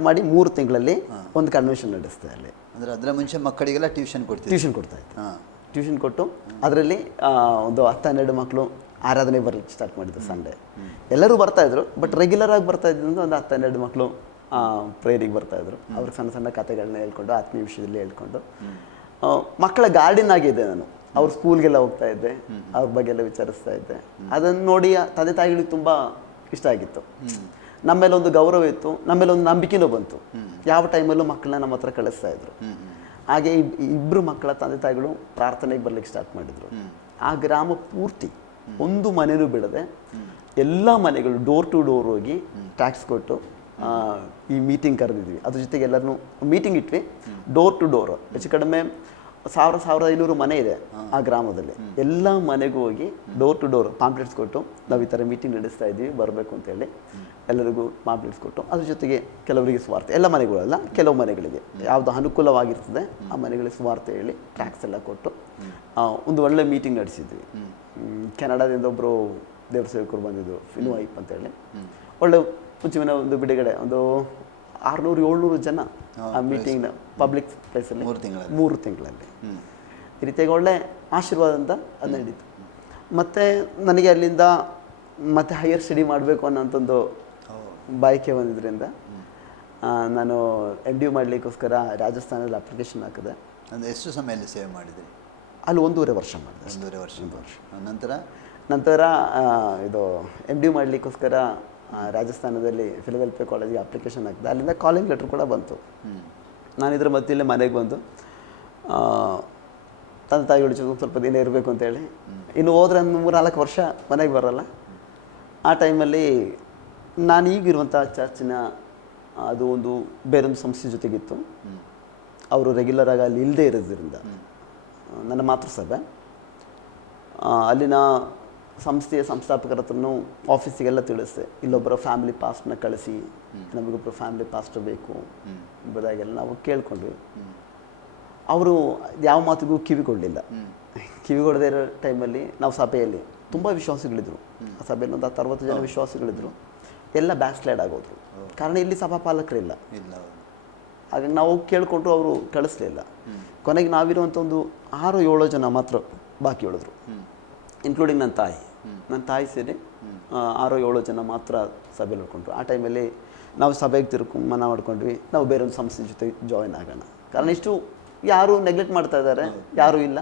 ಮಾಡಿ 3 ತಿಂಗಳಲ್ಲಿ ಒಂದು ಕನ್ವೆನ್ಷನ್ ನಡೆಸ್ತೆ ಅಲ್ಲಿ. ಅಂದರೆ ಅದರ ಮುಂಚೆ ಮಕ್ಕಳಿಗೆಲ್ಲ ಟ್ಯೂಷನ್ ಕೊಡ್ತಾ ಇತ್ತು. ಟ್ಯೂಷನ್ ಕೊಟ್ಟು ಅದರಲ್ಲಿ ಒಂದು 10-12 ಮಕ್ಕಳು ಆರಾಧನೆ ಬರಲಿಕ್ಕೆ ಸ್ಟಾರ್ಟ್ ಮಾಡಿದ್ರು. ಸಂಡೇ ಎಲ್ಲರೂ ಬರ್ತಾಯಿದ್ರು, ಬಟ್ ರೆಗ್ಯುಲರಾಗಿ ಬರ್ತಾ ಇದ್ದಿಂದ ಒಂದು 10-12 ಮಕ್ಕಳು ಪ್ರೇಯರಿಗೆ ಬರ್ತಾಯಿದ್ರು. ಅವ್ರಿಗೆ ಸಣ್ಣ ಸಣ್ಣ ಕಥೆಗಳನ್ನ ಹೇಳ್ಕೊಂಡು, ಆತ್ಮೀಯ ವಿಷಯದಲ್ಲಿ ಹೇಳ್ಕೊಂಡು, ಮಕ್ಕಳ ಗಾರ್ಡಿನ್ ಆಗಿದ್ದೆ ನಾನು. ಅವ್ರ ಸ್ಕೂಲ್ಗೆಲ್ಲ ಹೋಗ್ತಾ ಇದ್ದೆ, ಅವ್ರ ಬಗ್ಗೆ ಎಲ್ಲ ವಿಚಾರಿಸ್ತಾ ಇದ್ದೆ. ಅದನ್ನು ನೋಡಿ ತಂದೆ ತಾಯಿಗಳಿಗೆ ತುಂಬ ಇಷ್ಟ ಆಗಿತ್ತು. ನಮ್ಮೇಲೆ ಒಂದು ಗೌರವ ಇತ್ತು, ನಮ್ಮೇಲೆ ಒಂದು ನಂಬಿಕೆನೂ ಬಂತು. ಯಾವ ಟೈಮಲ್ಲೂ ಮಕ್ಕಳನ್ನ ನಮ್ಮ ಹತ್ರ ಕಳಿಸ್ತಾ ಇದ್ರು. ಹಾಗೆ 2 ಮಕ್ಕಳ ತಂದೆ ತಾಯಿಗಳು ಪ್ರಾರ್ಥನೆಗೆ ಬರ್ಲಿಕ್ಕೆ ಸ್ಟಾರ್ಟ್ ಮಾಡಿದರು. ಆ ಗ್ರಾಮ ಪೂರ್ತಿ ಒಂದು ಮನೆಯೂ ಬಿಡದೆ ಎಲ್ಲ ಮನೆಗಳು ಡೋರ್ ಟು ಡೋರ್ ಹೋಗಿ ಟ್ಯಾಕ್ಸ್ ಕೊಟ್ಟು ಈ ಮೀಟಿಂಗ್ ಕರೆದಿದ್ವಿ. ಅದ್ರ ಜೊತೆಗೆ ಎಲ್ಲರನ್ನೂ ಮೀಟಿಂಗ್ ಇಟ್ವಿ. ಡೋರ್ ಟು ಡೋರ್ ಹೆಚ್ಚು ಕಡಿಮೆ 1000-1500 ಮನೆ ಇದೆ ಆ ಗ್ರಾಮದಲ್ಲಿ. ಎಲ್ಲ ಮನೆಗೂ ಹೋಗಿ ಡೋರ್ ಟು ಡೋರ್ ಪಾಂಪ್ಲೆಟ್ಸ್ ಕೊಟ್ಟು ನಾವು ಈ ಥರ ಮೀಟಿಂಗ್ ನಡೆಸ್ತಾ ಇದ್ವಿ, ಬರಬೇಕು ಅಂತೇಳಿ ಎಲ್ಲರಿಗೂ ಪಾಂಪ್ಲೆಟ್ಸ್ ಕೊಟ್ಟು, ಅದ್ರ ಜೊತೆಗೆ ಕೆಲವರಿಗೆ ಸ್ವಾರ್ಥ, ಎಲ್ಲ ಮನೆಗಳಲ್ಲ ಕೆಲವು ಮನೆಗಳಿಗೆ ಯಾವುದು ಅನುಕೂಲವಾಗಿರ್ತದೆ ಆ ಮನೆಗಳಿಗೆ ಸ್ವಾರ್ಥ ಹೇಳಿ ಟ್ಯಾಕ್ಸ್ ಎಲ್ಲ ಕೊಟ್ಟು ಒಂದು ಒಳ್ಳೆ ಮೀಟಿಂಗ್ ನಡೆಸಿದ್ವಿ. ಕೆನಡಾದಿಂದ ಒಬ್ಬರು ದೇವ್ರ ಸೇವಕರು ಬಂದಿದ್ದು, ಫಿನುವೈಪ್ ಅಂತೇಳಿ. ಒಳ್ಳೆ ಮುಂಚಿನ ಒಂದು ಬಿಡುಗಡೆ, ಒಂದು 600-700 ಜನ ಆ ಮೀಟಿಂಗ್ನ ಪಬ್ಲಿಕ್ ಪ್ಲೇಸಲ್ಲಿ 3 ತಿಂಗಳಲ್ಲಿ ಈ ರೀತಿಯಾಗಿ ಒಳ್ಳೆ ಆಶೀರ್ವಾದ ಅಂತ ಅದು ನಡೀತು. ಮತ್ತು ನನಗೆ ಅಲ್ಲಿಂದ ಮತ್ತೆ ಹೈಯರ್ ಸ್ಟಡಿ ಮಾಡಬೇಕು ಅನ್ನೋಂಥದ್ದು ಬಯಕೆ ಬಂದಿದ್ದರಿಂದ ನಾನು MDU ಮಾಡಲಿಕ್ಕೋಸ್ಕರ ರಾಜಸ್ಥಾನದಲ್ಲಿ ಅಪ್ಲಿಕೇಶನ್ ಹಾಕಿದೆ. ಅಂದರೆ ಎಷ್ಟು ಸಮಯದಲ್ಲಿ ಸೇವೆ ಮಾಡಿದ್ರಿ? ಅಲ್ಲಿ 1.5 ವರ್ಷ ಮಾಡಿದೆ. 1.5 ವರ್ಷ. ನಂತರ ಇದು MDU ಮಾಡಲಿಕ್ಕೋಸ್ಕರ ರಾಜಸ್ಥಾನದಲ್ಲಿ ಫಿಲಡೆಲ್ಫಿಯಾ ಕಾಲೇಜಿಗೆ ಅಪ್ಲಿಕೇಶನ್ ಹಾಕಿದೆ. ಅಲ್ಲಿಂದ ಕಾಲಿಂಗ್ ಲೆಟ್ರ್ ಕೂಡ ಬಂತು. ನಾನು ಇದರ ಮಧ್ಯೆಯಲ್ಲೇ ಮನೆಗೆ ಬಂದು ತಂದೆ ತಾಯಿಗಳ ಜೊತೆ ಸ್ವಲ್ಪ ದಿನ ಇರಬೇಕು ಅಂತೇಳಿ, ಇನ್ನು ಹೋದ್ರೆ 3-4 ವರ್ಷ ಮನೆಗೆ ಬರೋಲ್ಲ. ಆ ಟೈಮಲ್ಲಿ ನಾನು ಈಗಿರುವಂಥ ಚರ್ಚಿನ ಅದು ಒಂದು ಬೇರೊಂದು ಸಂಸ್ಥೆ ಜೊತೆಗಿತ್ತು. ಅವರು ರೆಗ್ಯುಲರಾಗಿ ಅಲ್ಲಿ ಇಲ್ಲದೇ ಇರೋದ್ರಿಂದ ನನ್ನ ಮಾತೃಸಭೆ ಅಲ್ಲಿನ ಸಂಸ್ಥೆಯ ಸಂಸ್ಥಾಪಕರ ಹತ್ರನೂ ಆಫೀಸಿಗೆಲ್ಲ ತಿಳಿಸ್ದೆ, ಇಲ್ಲೊಬ್ಬರ ಫ್ಯಾಮಿಲಿ ಪಾಸ್ಟ್ನ ಕಳಿಸಿ, ನಮಗೊಬ್ಬರು ಫ್ಯಾಮಿಲಿ ಪಾಸ್ಟರ್ ಬೇಕು ಎಂಬುದಾಗೆಲ್ಲ ನಾವು ಕೇಳ್ಕೊಂಡ್ವಿ. ಅವರು ಯಾವ ಮಾತಿಗೂ ಕಿವಿಗೊಡಲಿಲ್ಲ. ಕಿವಿಗೊಡದೇ ಇರೋ ಟೈಮಲ್ಲಿ ನಾವು ಸಭೆಯಲ್ಲಿ ತುಂಬ ವಿಶ್ವಾಸಿಗಳಿದ್ರು. ಆ ಸಭೆಯಲ್ಲಿ ಒಂದು 60 ಜನ ವಿಶ್ವಾಸಿಗಳಿದ್ರು. ಎಲ್ಲ ಬ್ಯಾಕ್ ಸ್ಲೈಡ್ ಆಗೋದ್ರು, ಕಾರಣ ಇಲ್ಲಿ ಸಭಾಪಾಲಕರಿಲ್ಲ. ಹಾಗಾಗಿ ನಾವು ಕೇಳಿಕೊಂಡ್ರು, ಅವರು ಕಳಿಸ್ಲಿಲ್ಲ. ಕೊನೆಗೆ ನಾವಿರುವಂಥ ಒಂದು 6-7 ಜನ ಮಾತ್ರ ಬಾಕಿ ಉಳಿದ್ರು, ಇನ್ಕ್ಲೂಡಿಂಗ್ ನನ್ನ ತಾಯಿ ಸೇರಿ 6-7 ಜನ ಮಾತ್ರ ಸಭೆಯಲ್ಲಿ ಉಳ್ಕೊಂಡ್ರು. ಆ ಟೈಮಲ್ಲಿ ನಾವು ಸಭೆಗೆ ಮನ ಮಾಡ್ಕೊಂಡ್ವಿ, ನಾವು ಬೇರೊಂದು ಸಂಸ್ಥೆ ಜೊತೆ ಜಾಯಿನ್ ಆಗೋಣ. ಕಾರಣ ಇಷ್ಟು ಯಾರು ನೆಗ್ಲೆಕ್ಟ್ ಮಾಡ್ತಾ ಇದ್ದಾರೆ, ಯಾರೂ ಇಲ್ಲ,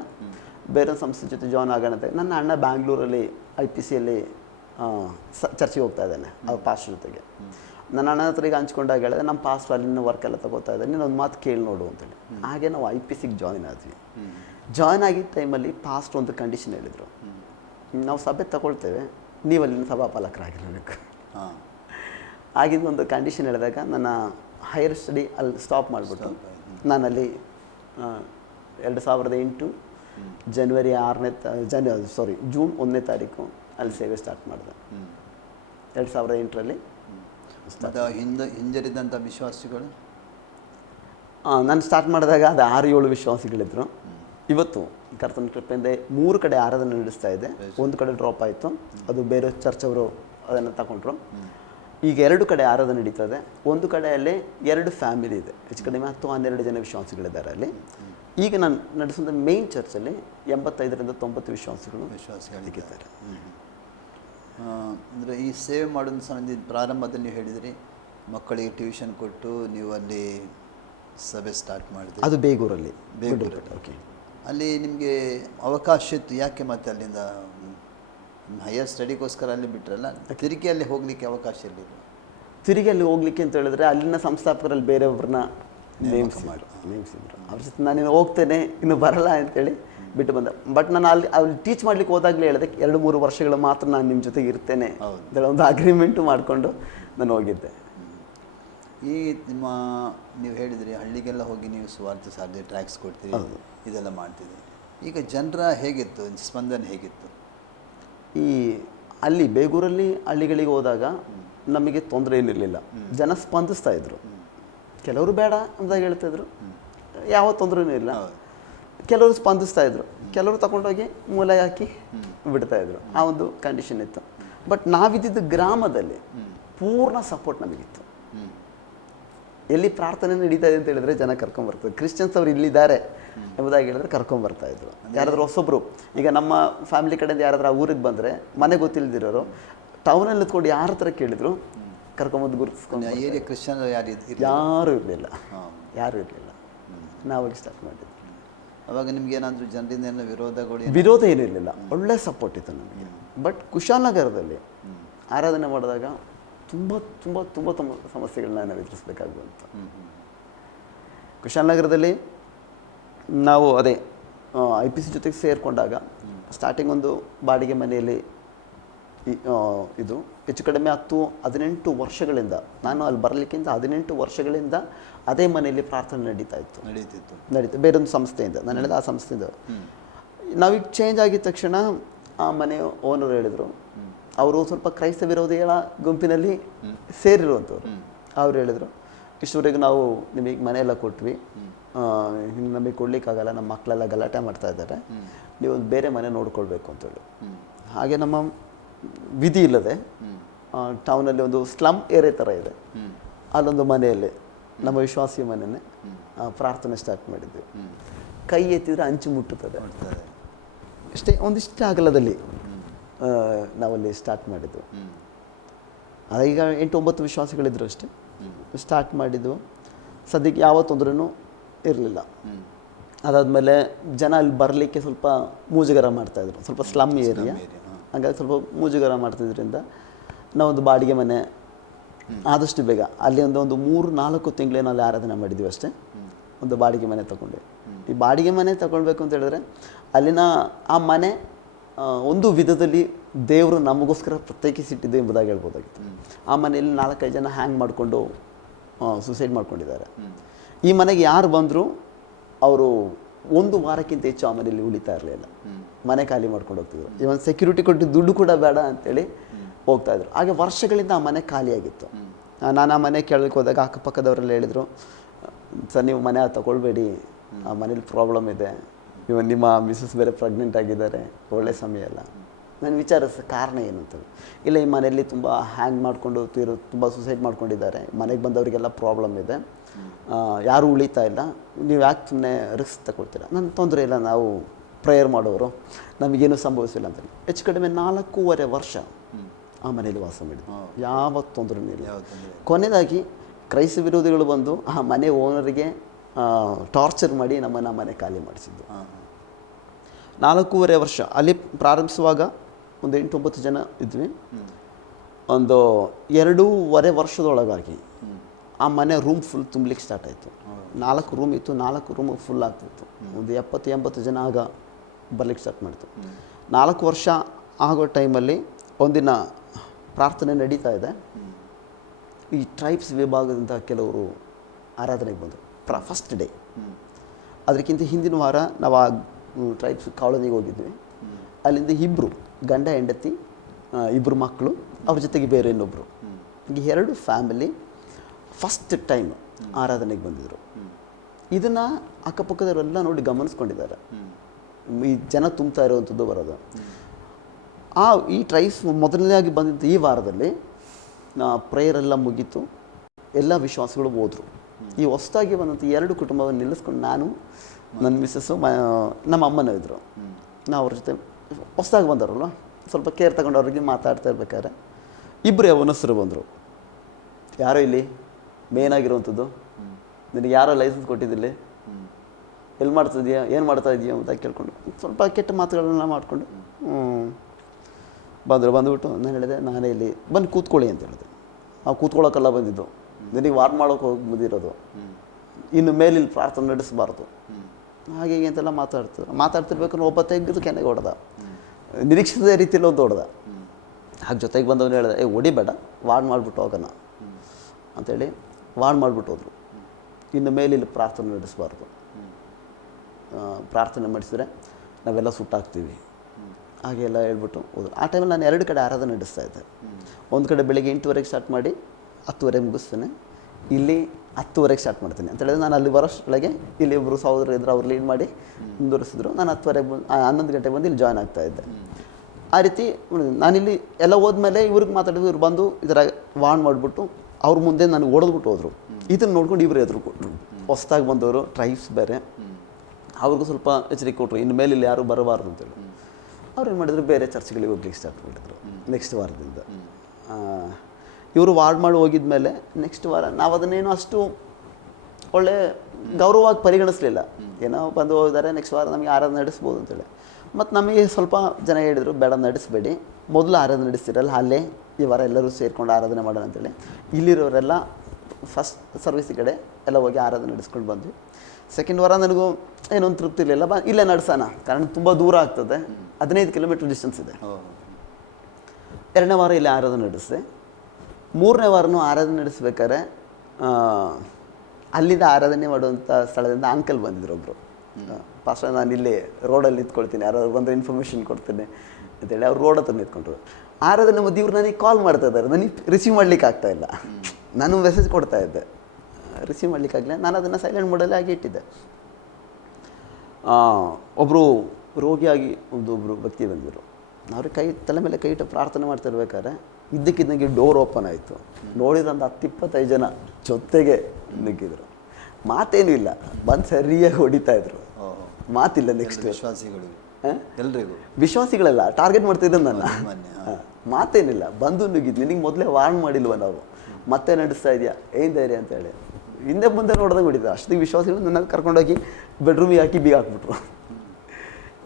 ಬೇರೊಂದು ಸಂಸ್ಥೆ ಜೊತೆ ಜಾಯಿನ್ ಆಗೋಣ ಅಂತ. ನನ್ನ ಅಣ್ಣ ಬ್ಯಾಂಗ್ಳೂರಲ್ಲಿ IPCಯಲ್ಲಿ ಚರ್ಚಿಗೆ ಹೋಗ್ತಾ ಇದ್ದಾನೆ ಅವ್ರ ಪಾಸ್ಟರ್ ಜೊತೆಗೆ. ನನ್ನ ಅಣ್ಣನ ಹತ್ರ ಈಗ ಹಂಚ್ಕೊಂಡಾಗ ಹೇಳಿದೆ, ನಮ್ಮ ಪಾಸ್ಟರ್ ಅಲ್ಲಿನ ವರ್ಕ್ ಎಲ್ಲ ತಗೋತಾ ಇದ್ದಾನೆ, ನೀನು ಒಂದು ಮಾತು ಕೇಳಿ ನೋಡು ಅಂತೇಳಿ. ಹಾಗೆ ನಾವು IPCಗೆ ಜಾಯಿನ್ ಆದ್ವಿ. ಜಾಯಿನ್ ಆಗಿದ್ದ ಟೈಮಲ್ಲಿ ಪಾಸ್ಟರ್ ಒಂದು ಕಂಡೀಷನ್ ಹೇಳಿದರು, ನಾವು ಸಭೆ ತಗೊಳ್ತೇವೆ, ನೀವು ಅಲ್ಲಿನ ಸಭಾಪಾಲಕರಾಗಿರಬೇಕು. ಆಗಿದ್ದು ಒಂದು ಕಂಡೀಷನ್ ಹೇಳಿದಾಗ ನನ್ನ ಹೈಯರ್ ಸ್ಟಡಿ ಅಲ್ಲಿ ಸ್ಟಾಪ್ ಮಾಡಿಬಿಟ್ಟು ನಾನಲ್ಲಿ 2008 ಜನವರಿ 6ನೇ ಜೂನ್ 1ನೇ ತಾರೀಕು ಅಲ್ಲಿ ಸೇವೆ ಸ್ಟಾರ್ಟ್ ಮಾಡಿದೆ. 2008ರಲ್ಲಿ ಹಿಂಜರಿದಂಥ ವಿಶ್ವಾಸಿಗಳು ನಾನು ಸ್ಟಾರ್ಟ್ ಮಾಡಿದಾಗ ಅದು 6-7 ವಿಶ್ವಾಸಿಗಳಿದ್ರು. ಇವತ್ತು ಕರ್ತನ ಕೃಪೆಯಿಂದ 3 ಕಡೆ ಆರಾಧನೆ ನಡೆಸ್ತಾ ಇದೆ. ಒಂದು ಕಡೆ ಡ್ರಾಪ್ ಆಯಿತು, ಅದು ಬೇರೆ ಚರ್ಚ್ ಅವರು ಅದನ್ನು ತಗೊಂಡ್ರು. ಈಗ 2 ಕಡೆ ಆರಾಧನೆ ನಡೀತದೆ. ಒಂದು ಕಡೆಯಲ್ಲಿ 2 ಫ್ಯಾಮಿಲಿ ಇದೆ, ಹೆಚ್ಚು ಕಡಿಮೆ 10-12 ಜನ ವಿಶ್ವಾಸಿಗಳಿದ್ದಾರೆ ಅಲ್ಲಿ. ಈಗ ನಾನು ನಡೆಸುವಂಥ ಮೇನ್ ಚರ್ಚಲ್ಲಿ 85ರಿಂದ 90 ವಿಶ್ವಾಸಿಗಳಿದ್ದಾರೆ. ಅಂದರೆ ಈ ಸೇವೆ ಮಾಡೋದು ಸಂಬಂಧಿ ಪ್ರಾರಂಭದಲ್ಲಿ ನೀವು ಹೇಳಿದ್ರಿ, ಮಕ್ಕಳಿಗೆ ಟ್ಯೂಷನ್ ಕೊಟ್ಟು ನೀವು ಅಲ್ಲಿ ಸಭೆ ಸ್ಟಾರ್ಟ್ ಮಾಡಿದ್ರಿ. ಅದು ಬೇಗೂರಲ್ಲಿ. ಓಕೆ. ಅಲ್ಲಿ ನಿಮಗೆ ಅವಕಾಶ ಇತ್ತು, ಯಾಕೆ ಮತ್ತೆ ಅಲ್ಲಿಂದ ಹೈಯರ್ ಸ್ಟಡಿಗೋಸ್ಕರ ಅಲ್ಲಿ ಬಿಟ್ಟರಲ್ಲ, ತಿರುಗಿ ಅಲ್ಲಿ ಹೋಗಲಿಕ್ಕೆ ಅವಕಾಶ ಇರಲಿಲ್ಲ? ತಿರುಗಿ ಅಲ್ಲಿ ಹೋಗ್ಲಿಕ್ಕೆ ಅಂತ ಹೇಳಿದ್ರೆ ಅಲ್ಲಿನ ಸಂಸ್ಥಾಪಕರಲ್ಲಿ ಬೇರೆಯವ್ರನ್ನ ನೇಮಿಸಿದ್ರು. ಅವ್ರ ಜೊತೆ ನಾನಿನ್ನು ಹೋಗ್ತೇನೆ, ಇನ್ನು ಬರಲ್ಲ ಅಂತೇಳಿ ಬಿಟ್ಟು ಬಂದೆ. ಬಟ್ ನಾನು ಅಲ್ಲಿ ಟೀಚ್ ಮಾಡ್ಲಿಕ್ಕೆ ಹೋದಾಗಲೇ ಹೇಳಿದೆ, 2-3 ವರ್ಷಗಳು ಮಾತ್ರ ನಾನು ನಿಮ್ಮ ಜೊತೆಗೆ ಇರ್ತೇನೆ ಅಂತೇಳಿ ಒಂದು ಅಗ್ರಿಮೆಂಟು ಮಾಡಿಕೊಂಡು ನಾನು ಹೋಗಿದ್ದೆ. ಈ ನೀವು ಹೇಳಿದ್ರಿ ಹಳ್ಳಿಗೆಲ್ಲ ಹೋಗಿ ನೀವು ಸುವಾರ್ತೆ ಸಾಧ್ಯ ಟ್ರ್ಯಾಕ್ಸ್ ಕೊಡ್ತೀರಿ, ಇದೆಲ್ಲ ಮಾಡ್ತೀರಿ. ಈಗ ಜನರ ಹೇಗಿತ್ತು ಸ್ಪಂದನೆ ಹೇಗಿತ್ತು? ಈ ಅಲ್ಲಿ ಬೇಗೂರಲ್ಲಿ ಹಳ್ಳಿಗಳಿಗೆ ಹೋದಾಗ ನಮಗೆ ತೊಂದರೆ ಏನಿರಲಿಲ್ಲ, ಜನ ಸ್ಪಂದಿಸ್ತಾ ಇದ್ರು. ಕೆಲವರು ಬೇಡ ಅಂದಾಗ ಹೇಳ್ತಾಯಿದ್ರು, ಯಾವ ತೊಂದರೆನೂ ಇಲ್ಲ. ಕೆಲವರು ಸ್ಪಂದಿಸ್ತಾ ಇದ್ರು, ಕೆಲವರು ತಗೊಂಡೋಗಿ ಮೂಲೆ ಹಾಕಿ ಬಿಡ್ತಾಯಿದ್ರು. ಆ ಒಂದು ಕಂಡೀಷನ್ ಇತ್ತು. ಬಟ್ ನಾವಿದ್ದಿದ್ದು ಗ್ರಾಮದಲ್ಲಿ ಪೂರ್ಣ ಸಪೋರ್ಟ್ ನಮಗಿತ್ತು. ಎಲ್ಲಿ ಪ್ರಾರ್ಥನೆ ನಡೀತಾ ಇದೆ ಅಂತ ಹೇಳಿದ್ರೆ ಜನ ಕರ್ಕೊಂಬರ್ತಾರೆ. ಕ್ರಿಶ್ಚಿಯನ್ಸ್ ಅವರು ಇಲ್ಲಿದ್ದಾರೆ ಎಂಬುದಾಗಿ ಹೇಳಿದ್ರೆ ಕರ್ಕೊಂಬರ್ತಾಯಿದ್ರು. ಯಾರಾದರೂ ಹೊಸೊಬ್ಬರು, ಈಗ ನಮ್ಮ ಫ್ಯಾಮಿಲಿ ಕಡೆಯಿಂದ ಯಾರಾದ್ರೂ ಆ ಊರಿಗೆ ಬಂದರೆ ಮನೆ ಗೊತ್ತಿಲ್ಲದಿರೋರು ಟೌನಲ್ಲಿ ನಿಂತ್ಕೊಂಡು ಯಾರ ಹತ್ರ ಕೇಳಿದ್ರು ಕರ್ಕೊಂಬಂದು ಗುರುತಿಸ್ಕೊಂಡು. ಯಾರೂ ಇರಲಿಲ್ಲ, ನಾವಾಗಿ ಸ್ಟಾರ್ಟ್ ಮಾಡಿದ್ವಿ. ಅವಾಗ ನಿಮ್ಗೆ ಏನಾದರೂ ಜನರಿಂದ ಏನೋ ವಿರೋಧ ಏನೂ ಇರಲಿಲ್ಲ, ಒಳ್ಳೆ ಸಪೋರ್ಟ್ ಇತ್ತು ನಮಗೆ. ಬಟ್ ಕುಶಾಲನಗರದಲ್ಲಿ ಆರಾಧನೆ ಮಾಡಿದಾಗ ತುಂಬ ತುಂಬ ತುಂಬ ತುಂಬ ಸಮಸ್ಯೆಗಳನ್ನ ನಾವು ಎದುರಿಸಬೇಕಾಗುವಂಥ. ಕುಶಾಲನಗರದಲ್ಲಿ ನಾವು ಅದೇ IPC ಜೊತೆಗೆ ಸೇರಿಕೊಂಡಾಗ ಸ್ಟಾರ್ಟಿಂಗ್ ಒಂದು ಬಾಡಿಗೆ ಮನೆಯಲ್ಲಿ ಇದು ಹೆಚ್ಚು ಕಡಿಮೆ 10-18 ವರ್ಷಗಳಿಂದ, ನಾನು ಅಲ್ಲಿ ಬರಲಿಕ್ಕಿಂತ 18 ವರ್ಷಗಳಿಂದ ಅದೇ ಮನೆಯಲ್ಲಿ ಪ್ರಾರ್ಥನೆ ನಡೀತಾ ಬೇರೊಂದು ಸಂಸ್ಥೆಯಿಂದ. ನಾನು ಹೇಳಿದ ಆ ಸಂಸ್ಥೆಯಿಂದ ನಾವೀಗ ಚೇಂಜ್ ಆಗಿದ ತಕ್ಷಣ ಆ ಮನೆ ಓನರ್ ಹೇಳಿದರು, ಅವರು ಸ್ವಲ್ಪ ಕ್ರೈಸ್ತ ವಿರೋಧಿಗಳ ಗುಂಪಿನಲ್ಲಿ ಸೇರಿರುವಂಥವ್ರು. ಅವ್ರು ಹೇಳಿದರು, ಇಷ್ಟವರೆಗೂ ನಾವು ನಿಮಗೆ ಮನೆಯೆಲ್ಲ ಕೊಟ್ವಿ, ಇನ್ನು ನಮಗೆ ಕೊಡ್ಲಿಕ್ಕಾಗಲ್ಲ, ನಮ್ಮ ಮಕ್ಕಳೆಲ್ಲ ಗಲಾಟೆ ಮಾಡ್ತಾ ಇದ್ದಾರೆ, ನೀವೊಂದು ಬೇರೆ ಮನೆ ನೋಡ್ಕೊಳ್ಬೇಕು ಅಂತೇಳಿ. ಹಾಗೆ ನಮ್ಮ ವಿಧಿ ಇಲ್ಲದೆ ಟೌನಲ್ಲಿ ಒಂದು ಸ್ಲಮ್ ಏರಿಯಾ ಥರ ಇದೆ, ಅಲ್ಲೊಂದು ಮನೆಯಲ್ಲಿ ನಮ್ಮ ವಿಶ್ವಾಸಿ ಮನೆಯೇ ಪ್ರಾರ್ಥನೆ ಸ್ಟಾರ್ಟ್ ಮಾಡಿದ್ವಿ. ಕೈ ಎತ್ತಿದ್ರೆ ಅಂಚು ಮುಟ್ಟುತ್ತದೆ ಅಷ್ಟೇ, ಒಂದಿಷ್ಟು ಅಗಲದಲ್ಲಿ ನಾವಲ್ಲಿ ಸ್ಟಾರ್ಟ್ ಮಾಡಿದ್ವು. ಈಗ 8-9 ವಿಶ್ವಾಸಿಗಳಿದ್ರು ಅಷ್ಟೇ. ಸ್ಟಾರ್ಟ್ ಮಾಡಿದ್ವು. ಸದ್ಯಕ್ಕೆ ಯಾವ ತೊಂದರೆನೂ ಇರಲಿಲ್ಲ. ಅದಾದಮೇಲೆ ಜನ ಅಲ್ಲಿ ಬರಲಿಕ್ಕೆ ಸ್ವಲ್ಪ ಮುಜುಗರ ಮಾಡ್ತಾಯಿದ್ರು, ಸ್ವಲ್ಪ ಸ್ಲಮ್ ಏರಿಯಾ, ಹಾಗಾಗಿ ಸ್ವಲ್ಪ ಮುಜುಗರ ಮಾಡ್ತಿದ್ರಿಂದ ನಾವೊಂದು ಬಾಡಿಗೆ ಮನೆ ಆದಷ್ಟು ಬೇಗ ಅಲ್ಲಿ ಒಂದು 3-4 ತಿಂಗಳೇನಲ್ಲಿ ಆರಾಧನೆ ಮಾಡಿದ್ವಿ ಅಷ್ಟೇ. ಒಂದು ಬಾಡಿಗೆ ಮನೆ ತಗೊಂಡೆ. ಈ ಬಾಡಿಗೆ ಮನೆ ತಗೊಳ್ಬೇಕು ಅಂತ ಹೇಳಿದ್ರೆ ಅಲ್ಲಿನ ಆ ಮನೆ ಒಂದು ವಿಧದಲ್ಲಿ ದೇವರು ನಮಗೋಸ್ಕರ ಪ್ರತ್ಯೇಕಿಸಿಟ್ಟಿದ್ದು ಎಂಬುದಾಗಿ ಹೇಳ್ಬೋದಾಗಿತ್ತು. ಆ ಮನೆಯಲ್ಲಿ 4-5 ಜನ ಹ್ಯಾಂಗ್ ಮಾಡಿಕೊಂಡು ಸುಸೈಡ್ ಮಾಡ್ಕೊಂಡಿದ್ದಾರೆ. ಈ ಮನೆಗೆ ಯಾರು ಬಂದರೂ ಅವರು 1 ವಾರಕ್ಕಿಂತ ಹೆಚ್ಚು ಆ ಮನೆಯಲ್ಲಿ ಉಳಿತಾ ಇರಲಿಲ್ಲ. ಮನೆ ಖಾಲಿ ಮಾಡ್ಕೊಂಡು ಹೋಗ್ತಿದ್ರು. ಇವನ್ ಸೆಕ್ಯೂರಿಟಿ ಕೊಟ್ಟು ದುಡ್ಡು ಕೂಡ ಬೇಡ ಅಂತೇಳಿ ಹೋಗ್ತಾಯಿದ್ರು. ಹಾಗೆ ವರ್ಷಗಳಿಂದ ಆ ಮನೆ ಖಾಲಿಯಾಗಿತ್ತು. ನಾನು ಆ ಮನೆ ಕೇಳಲಿಕ್ಕೆ ಹೋದಾಗ ಅಕ್ಕಪಕ್ಕದವರೆಲ್ಲ ಹೇಳಿದರು, ಸರ್ ನೀವು ಮನೆ ತಗೊಳ್ಬೇಡಿ, ಆ ಮನೇಲಿ ಪ್ರಾಬ್ಲಮ್ ಇದೆ, ಇವನ್ ನಿಮ್ಮ ಮಿಸಸ್ ಬೇರೆ ಪ್ರೆಗ್ನೆಂಟ್ ಆಗಿದ್ದಾರೆ, ಒಳ್ಳೆ ಸಮಯ ಅಲ್ಲ. ನಾನು ವಿಚಾರಿಸಿದ ಕಾರಣ ಏನು ಅಂತ. ಇಲ್ಲ, ಈ ಮನೆಯಲ್ಲಿ ತುಂಬ ಹ್ಯಾಂಗ್ ಮಾಡಿಕೊಂಡು ತುಂಬ ಸುಸೈಡ್ ಮಾಡ್ಕೊಂಡಿದ್ದಾರೆ, ಮನೆಗೆ ಬಂದವರಿಗೆಲ್ಲ ಪ್ರಾಬ್ಲಮ್ ಇದೆ, ಯಾರೂ ಉಳಿತಾ ಇಲ್ಲ, ನೀವು ಯಾಕೆ ಸುಮ್ಮನೆ ರಿಸ್ಕ್ ತಗೊಳ್ತೀರಾ? ನನ್ನ ತೊಂದರೆ ಇಲ್ಲ, ನಾವು ಪ್ರೇಯರ್ ಮಾಡೋರು, ನಮಗೇನು ಸಂಭವಿಸಿಲ್ಲ ಅಂತ. ಹೆಚ್ಚು ಕಡಿಮೆ 4.5 ವರ್ಷ ಆ ಮನೆಯಲ್ಲಿ ವಾಸ ಮಾಡಿದ್ವಿ. ಯಾವ ತೊಂದರೆನೂ ಇಲ್ಲ. ಕೊನೆಯದಾಗಿ ಕ್ರೈಸ್ತ ವಿರೋಧಿಗಳು ಬಂದು ಆ ಮನೆ ಓನರಿಗೆ ಟಾರ್ಚರ್ ಮಾಡಿ ನಮ್ಮನ್ನು ಮನೆ ಖಾಲಿ ಮಾಡಿಸಿದ್ದು. 4.5 ವರ್ಷ ಅಲ್ಲಿ ಪ್ರಾರಂಭಿಸುವಾಗ ಒಂದು 8-9 ಜನ ಇದ್ವಿ. ಒಂದು 2.5 ವರ್ಷದೊಳಗಾಗಿ ಆ ಮನೆ ರೂಮ್ ಫುಲ್ ತುಂಬಲಿಕ್ಕೆ ಸ್ಟಾರ್ಟ್ ಆಯಿತು. 4 ರೂಮ್ ಇತ್ತು, 4 ರೂಮ್ ಫುಲ್ ಆಗ್ತಿತ್ತು. ಒಂದು 70-80 ಜನ ಆಗ ಬರ್ಲಿಕ್ಕೆ ಸ್ಟಾರ್ಟ್ ಮಾಡಿತು. 4 ವರ್ಷ ಆಗೋ ಟೈಮಲ್ಲಿ ಒಂದಿನ ಪ್ರಾರ್ಥನೆ ನಡೀತಾ ಇದೆ. ಈ ಟ್ರೈಬ್ಸ್ ವಿಭಾಗದಿಂದ ಕೆಲವರು ಆರಾಧನೆಗೆ ಬಂದರು. First day. ಅದಕ್ಕಿಂತ ಹಿಂದಿನ ವಾರ ನಾವು ಆ ಟ್ರೈಬ್ಸ್ ಕಾಲೋನಿಗೆ ಹೋಗಿದ್ವಿ. ಅಲ್ಲಿಂದ 2 ಗಂಡ ಹೆಂಡತಿ, 2 ಮಕ್ಕಳು, ಅವ್ರ ಜೊತೆಗೆ ಬೇರೆ ಇನ್ನೊಬ್ಬರು, ಈಗ 2 ಫ್ಯಾಮಿಲಿ ಫಸ್ಟ್ ಟೈಮ್ ಆರಾಧನೆಗೆ ಬಂದಿದ್ದರು. ಇದನ್ನು ಅಕ್ಕಪಕ್ಕದವರೆಲ್ಲ ನೋಡಿ ಗಮನಿಸ್ಕೊಂಡಿದ್ದಾರೆ. ಈ ಜನ ತುಂಬ್ತಾ ಇರುವಂಥದ್ದು ಬರೋದು. ಈ ಟ್ರೈಬ್ಸ್ ಮೊದಲನೇದಾಗಿ ಬಂದಿದ್ದ ಈ ವಾರದಲ್ಲಿ ಪ್ರೇಯರೆಲ್ಲ ಮುಗೀತು, ಎಲ್ಲ ವಿಶ್ವಾಸಿಗಳು ಹೋದರು. ಈ ಹೊಸದಾಗಿ ಬಂದಂಥ 2 ಕುಟುಂಬವನ್ನು ನಿಲ್ಲಿಸ್ಕೊಂಡು ನಾನು, ನನ್ನ ಮಿಸ್ಸಸ್ಸು, ನಮ್ಮ ಅಮ್ಮನೂ ಇದ್ದರು. ನಾವು ಅವ್ರ ಜೊತೆ ಹೊಸದಾಗಿ ಬಂದವರಲ್ಲ, ಸ್ವಲ್ಪ ಕೇರ್ ತಗೊಂಡು ಅವ್ರಿಗೆ ಮಾತಾಡ್ತಾ ಇರ್ಬೇಕಾದ್ರೆ 2 ಯವನಸ್ಥರು ಬಂದರು. ಯಾರೋ ಇಲ್ಲಿ ಮೇನ್ ಆಗಿರುವಂಥದ್ದು, ನಿನಗೆ ಯಾರೋ ಲೈಸೆನ್ಸ್ ಕೊಟ್ಟಿದ್ದಿಲ್ಲ, ಎಲ್ಲಿ ಮಾಡ್ತಿದ್ಯಾ, ಏನು ಮಾಡ್ತಾ ಇದೆಯಾ ಅಂತ ಕೇಳ್ಕೊಂಡು ಸ್ವಲ್ಪ ಕೆಟ್ಟ ಮಾತುಗಳನ್ನ ಮಾಡಿಕೊಂಡು ಬಂದುಬಿಟ್ಟು ನಾನು ಹೇಳಿದೆ, ನಾನೇ ಇಲ್ಲಿ ಬಂದು ಕೂತ್ಕೊಳ್ಳಿ ಅಂತ ಹೇಳಿದೆ. ನಾವು ಕೂತ್ಕೊಳ್ಳೋಕ್ಕೆಲ್ಲ ಬಂದಿದ್ದು, ನಿನಗೆ ವಾರ್ ಮಾಡೋಕೆ ಹೋಗಿ ಬಂದಿರೋದು, ಇನ್ನು ಮೇಲೆ ಇಲ್ಲಿ ಪ್ರಾರ್ಥನೆ ನಡೆಸಬಾರ್ದು, ಹಾಗೆ ಹೀಗೆ ಅಂತೆಲ್ಲ ಮಾತಾಡ್ತಿರ್ಬೇಕಾದ್ರೆ ಒಬ್ಬ ತೆಗೆದು ಕೆನೆಗೆ ಹೊಡೆದ. ನಿರೀಕ್ಷಿಸಿದ ರೀತಿಯಲ್ಲಿ ಒಂದು ಹೊಡೆದ. ಹಾಗೆ ಜೊತೆಗೆ ಬಂದವನು ಹೇಳಿದೆ, ಹೊಡಿಬೇಡ, ವಾರ್ಡ್ ಮಾಡಿಬಿಟ್ಟು ಹೋಗೋಣ ಅಂಥೇಳಿ ವಾರ್ಡ್ ಮಾಡಿಬಿಟ್ಟು ಹೋದರು. ಇನ್ನು ಮೇಲೆ ಇಲ್ಲಿ ಪ್ರಾರ್ಥನೆ ನಡೆಸಬಾರ್ದು, ಪ್ರಾರ್ಥನೆ ಮಾಡಿಸಿದ್ರೆ ನಾವೆಲ್ಲ ಸುಟ್ಟಾಗ್ತೀವಿ, ಹಾಗೆ ಎಲ್ಲ ಹೇಳ್ಬಿಟ್ಟು ಹೋದರು. ಆ ಟೈಮಲ್ಲಿ ನಾನು 2 ಕಡೆ ಆರಾಧನೆ ನಡೆಸ್ತಾ ಇದ್ದೆ. ಒಂದು ಕಡೆ ಬೆಳಿಗ್ಗೆ 8:30 ಸ್ಟಾರ್ಟ್ ಮಾಡಿ 10:30 ಮುಗಿಸ್ತೇನೆ, ಇಲ್ಲಿ 10:30 ಸ್ಟಾರ್ಟ್ ಮಾಡ್ತೀನಿ ಅಂತ ಹೇಳಿದ್ರೆ ನಾನು ಅಲ್ಲಿ ಬರೋಷ್ಟೊಳಗೆ ಇಲ್ಲಿ 1 ಸಹೋದರರು ಇದ್ದರು, ಅವ್ರು ಲೀಡ್ ಮಾಡಿ ಮುಂದುವರಿಸಿದ್ರು. ನಾನು 11 ಗಂಟೆಗೆ ಬಂದು ಇಲ್ಲಿ ಜಾಯ್ನ್ ಆಗ್ತಾಯಿದ್ದೆ. ಆ ರೀತಿ ನಾನಿಲ್ಲಿ ಎಲ್ಲ ಹೋದ್ಮೇಲೆ ಇವ್ರಿಗೆ ಮಾತಾಡಿದ್ರು. ಇವ್ರು ಬಂದು ಇದರ ವಾರ್ನ್ ಮಾಡಿಬಿಟ್ಟು ಅವ್ರ ಮುಂದೆ ನಾನು ಓಡೋದ್ಬಿಟ್ಟು ಹೋದರು. ಇದನ್ನು ನೋಡ್ಕೊಂಡು ಇವರು ಎದುರು ಕೊಟ್ಟರು. ಹೊಸದಾಗಿ ಬಂದವರು ಟ್ರೈಬ್ಸ್ ಬೇರೆ, ಅವ್ರಿಗೂ ಸ್ವಲ್ಪ ಎಚ್ಚರಿಕೆ ಕೊಟ್ಟರು, ಇನ್ನು ಮೇಲೆ ಇಲ್ಲಿ ಯಾರೂ ಬರಬಾರ್ದು ಅಂತೇಳಿ. ಅವ್ರು ಏನು ಮಾಡಿದ್ರು, ಬೇರೆ ಚರ್ಚ್ಗಳಿಗೆ ಹೋಗ್ಲಿಕ್ಕೆ ಸ್ಟಾರ್ಟ್ ಮಾಡಿದ್ರು ನೆಕ್ಸ್ಟ್ ವಾರದಿಂದ. ಇವರು ವಾರ್ಡ್ ಮಾಡಿ ಹೋಗಿದ ಮೇಲೆ ನೆಕ್ಸ್ಟ್ ವಾರ ನಾವು ಅದನ್ನೇನು ಅಷ್ಟು ಒಳ್ಳೆ ಗೌರವವಾಗಿ ಪರಿಗಣಿಸಲಿಲ್ಲ. ಏನೋ ಬಂದು ಹೋಗಿದ್ದಾರೆ, ನೆಕ್ಸ್ಟ್ ವಾರ ನಮಗೆ ಆರಾಧನೆ ನಡೆಸ್ಬೋದು ಅಂತೇಳಿ. ಮತ್ತು ನಮಗೆ ಸ್ವಲ್ಪ ಜನ ಹೇಳಿದರು, ಬೇಡ ನಡೆಸಬೇಡಿ, ಮೊದಲು ಆರಾಧನೆ ನಡೆಸ್ತಿರಲ್ಲ, ಅಲ್ಲೇ ಈ ವಾರ ಎಲ್ಲರೂ ಸೇರಿಕೊಂಡು ಆರಾಧನೆ ಮಾಡೋಣ ಅಂತೇಳಿ. ಇಲ್ಲಿರೋರೆಲ್ಲ ಫಸ್ಟ್ ಸರ್ವಿಸ್ ಕಡೆ ಎಲ್ಲ ಹೋಗಿ ಆರಾಧನೆ ನಡೆಸ್ಕೊಂಡು ಬಂದ್ವಿ. ಸೆಕೆಂಡ್ ವಾರ ನನಗೂ ಏನೊಂದು ತೃಪ್ತಿ ಇರಲಿಲ್ಲ, ಇಲ್ಲೇ ನಡೆಸೋಣ, ಕಾರಣ ತುಂಬ ದೂರ ಆಗ್ತದೆ, 15 ಕಿಲೋಮೀಟ್ರ್ ಡಿಸ್ಟೆನ್ಸ್ ಇದೆ. 2ನೇ ವಾರ ಇಲ್ಲಿ ಆರಾಧನೆ ನಡೆಸಿದೆ. 3ನೇ ವಾರನೂ ಆರಾಧನೆ ನಡೆಸ್ಬೇಕಾದ್ರೆ ಅಲ್ಲಿಂದ ಆರಾಧನೆ ಮಾಡುವಂಥ ಸ್ಥಳದಿಂದ ಅಂಕಲ್ ಬಂದಿದ್ರು ಒಬ್ಬರು. ಪಾಸ್ಟರ್, ನಾನು ಇಲ್ಲಿ ರೋಡಲ್ಲಿ ನಿಂತ್ಕೊಳ್ತೀನಿ, ಯಾರು ಬಂದರೆ ಇನ್ಫಾರ್ಮೇಷನ್ ಕೊಡ್ತೀನಿ ಅಂತೇಳಿ ಅವ್ರು ರೋಡ್ ಹತ್ರ ನಿಂತ್ಕೊಂಡ್ರು. ಆರಾಧನೆ ಮಧ್ಯೆ ಇವ್ರು ನನಗೆ ಕಾಲ್ ಮಾಡ್ತಾ ಇದ್ದಾರೆ, ನನಗೆ ರಿಸೀವ್ ಮಾಡಲಿಕ್ಕೆ ಆಗ್ತಾಯಿಲ್ಲ. ನಾನು ಮೆಸೇಜ್ ಕೊಡ್ತಾ ಇದ್ದೆ, ರಿಸೀವ್ ಮಾಡಲಿಕ್ಕಾಗಲಿಲ್ಲ. ನಾನು ಅದನ್ನು ಸೈಲೆಂಟ್ ಮೋಡಲ್ಲಿ ಆಗಿ ಇಟ್ಟಿದ್ದೆ. ಒಬ್ಬರು ರೋಗಿಯಾಗಿ ಒಬ್ಬರು ವ್ಯಕ್ತಿ ಬಂದಿದ್ದರು. ಅವ್ರಿಗೆ ತಲೆ ಮೇಲೆ ಕೈ ಇಟ್ಟು ಪ್ರಾರ್ಥನೆ ಮಾಡ್ತಿರ್ಬೇಕಾದ್ರೆ ಇದ್ದಕ್ಕಿದ್ದಂಗೆ ಡೋರ್ ಓಪನ್ ಆಯಿತು. ನೋಡಿದ್ರಂತ 10-25 ಜನ ಜೊತೆಗೆ ನುಗ್ಗಿದ್ರು. ಮಾತೇನೂ ಇಲ್ಲ, ಬಂದು ಸರಿಯಾಗಿ ಹೊಡಿತಾಯಿದ್ರು, ಮಾತಿಲ್ಲ. ನೆಕ್ಸ್ಟ್ ವಿಶ್ವಾಸಿಗಳು ಎಲ್ರಿಗೂ ವಿಶ್ವಾಸಿಗಳೆಲ್ಲ ಟಾರ್ಗೆಟ್ ಮಾಡ್ತಿದ್ದೆ ನನ್ನ. ಮಾತೇನಿಲ್ಲ, ಬಂದು ನುಗ್ಗಿದ್ದು. ನಿನಗೆ ಮೊದಲೇ ವಾರ್ನ್ ಮಾಡಿಲ್ವ ನಾವು, ಮತ್ತೆ ನಡೆಸ್ತಾ ಇದೆಯಾ, ಏನು ಧೈರ್ಯ ಅಂತೇಳಿ ಹಿಂದೆ ಮುಂದೆ ನೋಡ್ದಂಗೆ ಹೊಡಿತಾರೆ. ಅಷ್ಟೇ ವಿಶ್ವಾಸಿಗಳು ನನ್ನ ಕರ್ಕೊಂಡೋಗಿ ಬೆಡ್ರೂಮಿಗೆ ಹಾಕಿ ಬೀಗ ಹಾಕ್ಬಿಟ್ರು.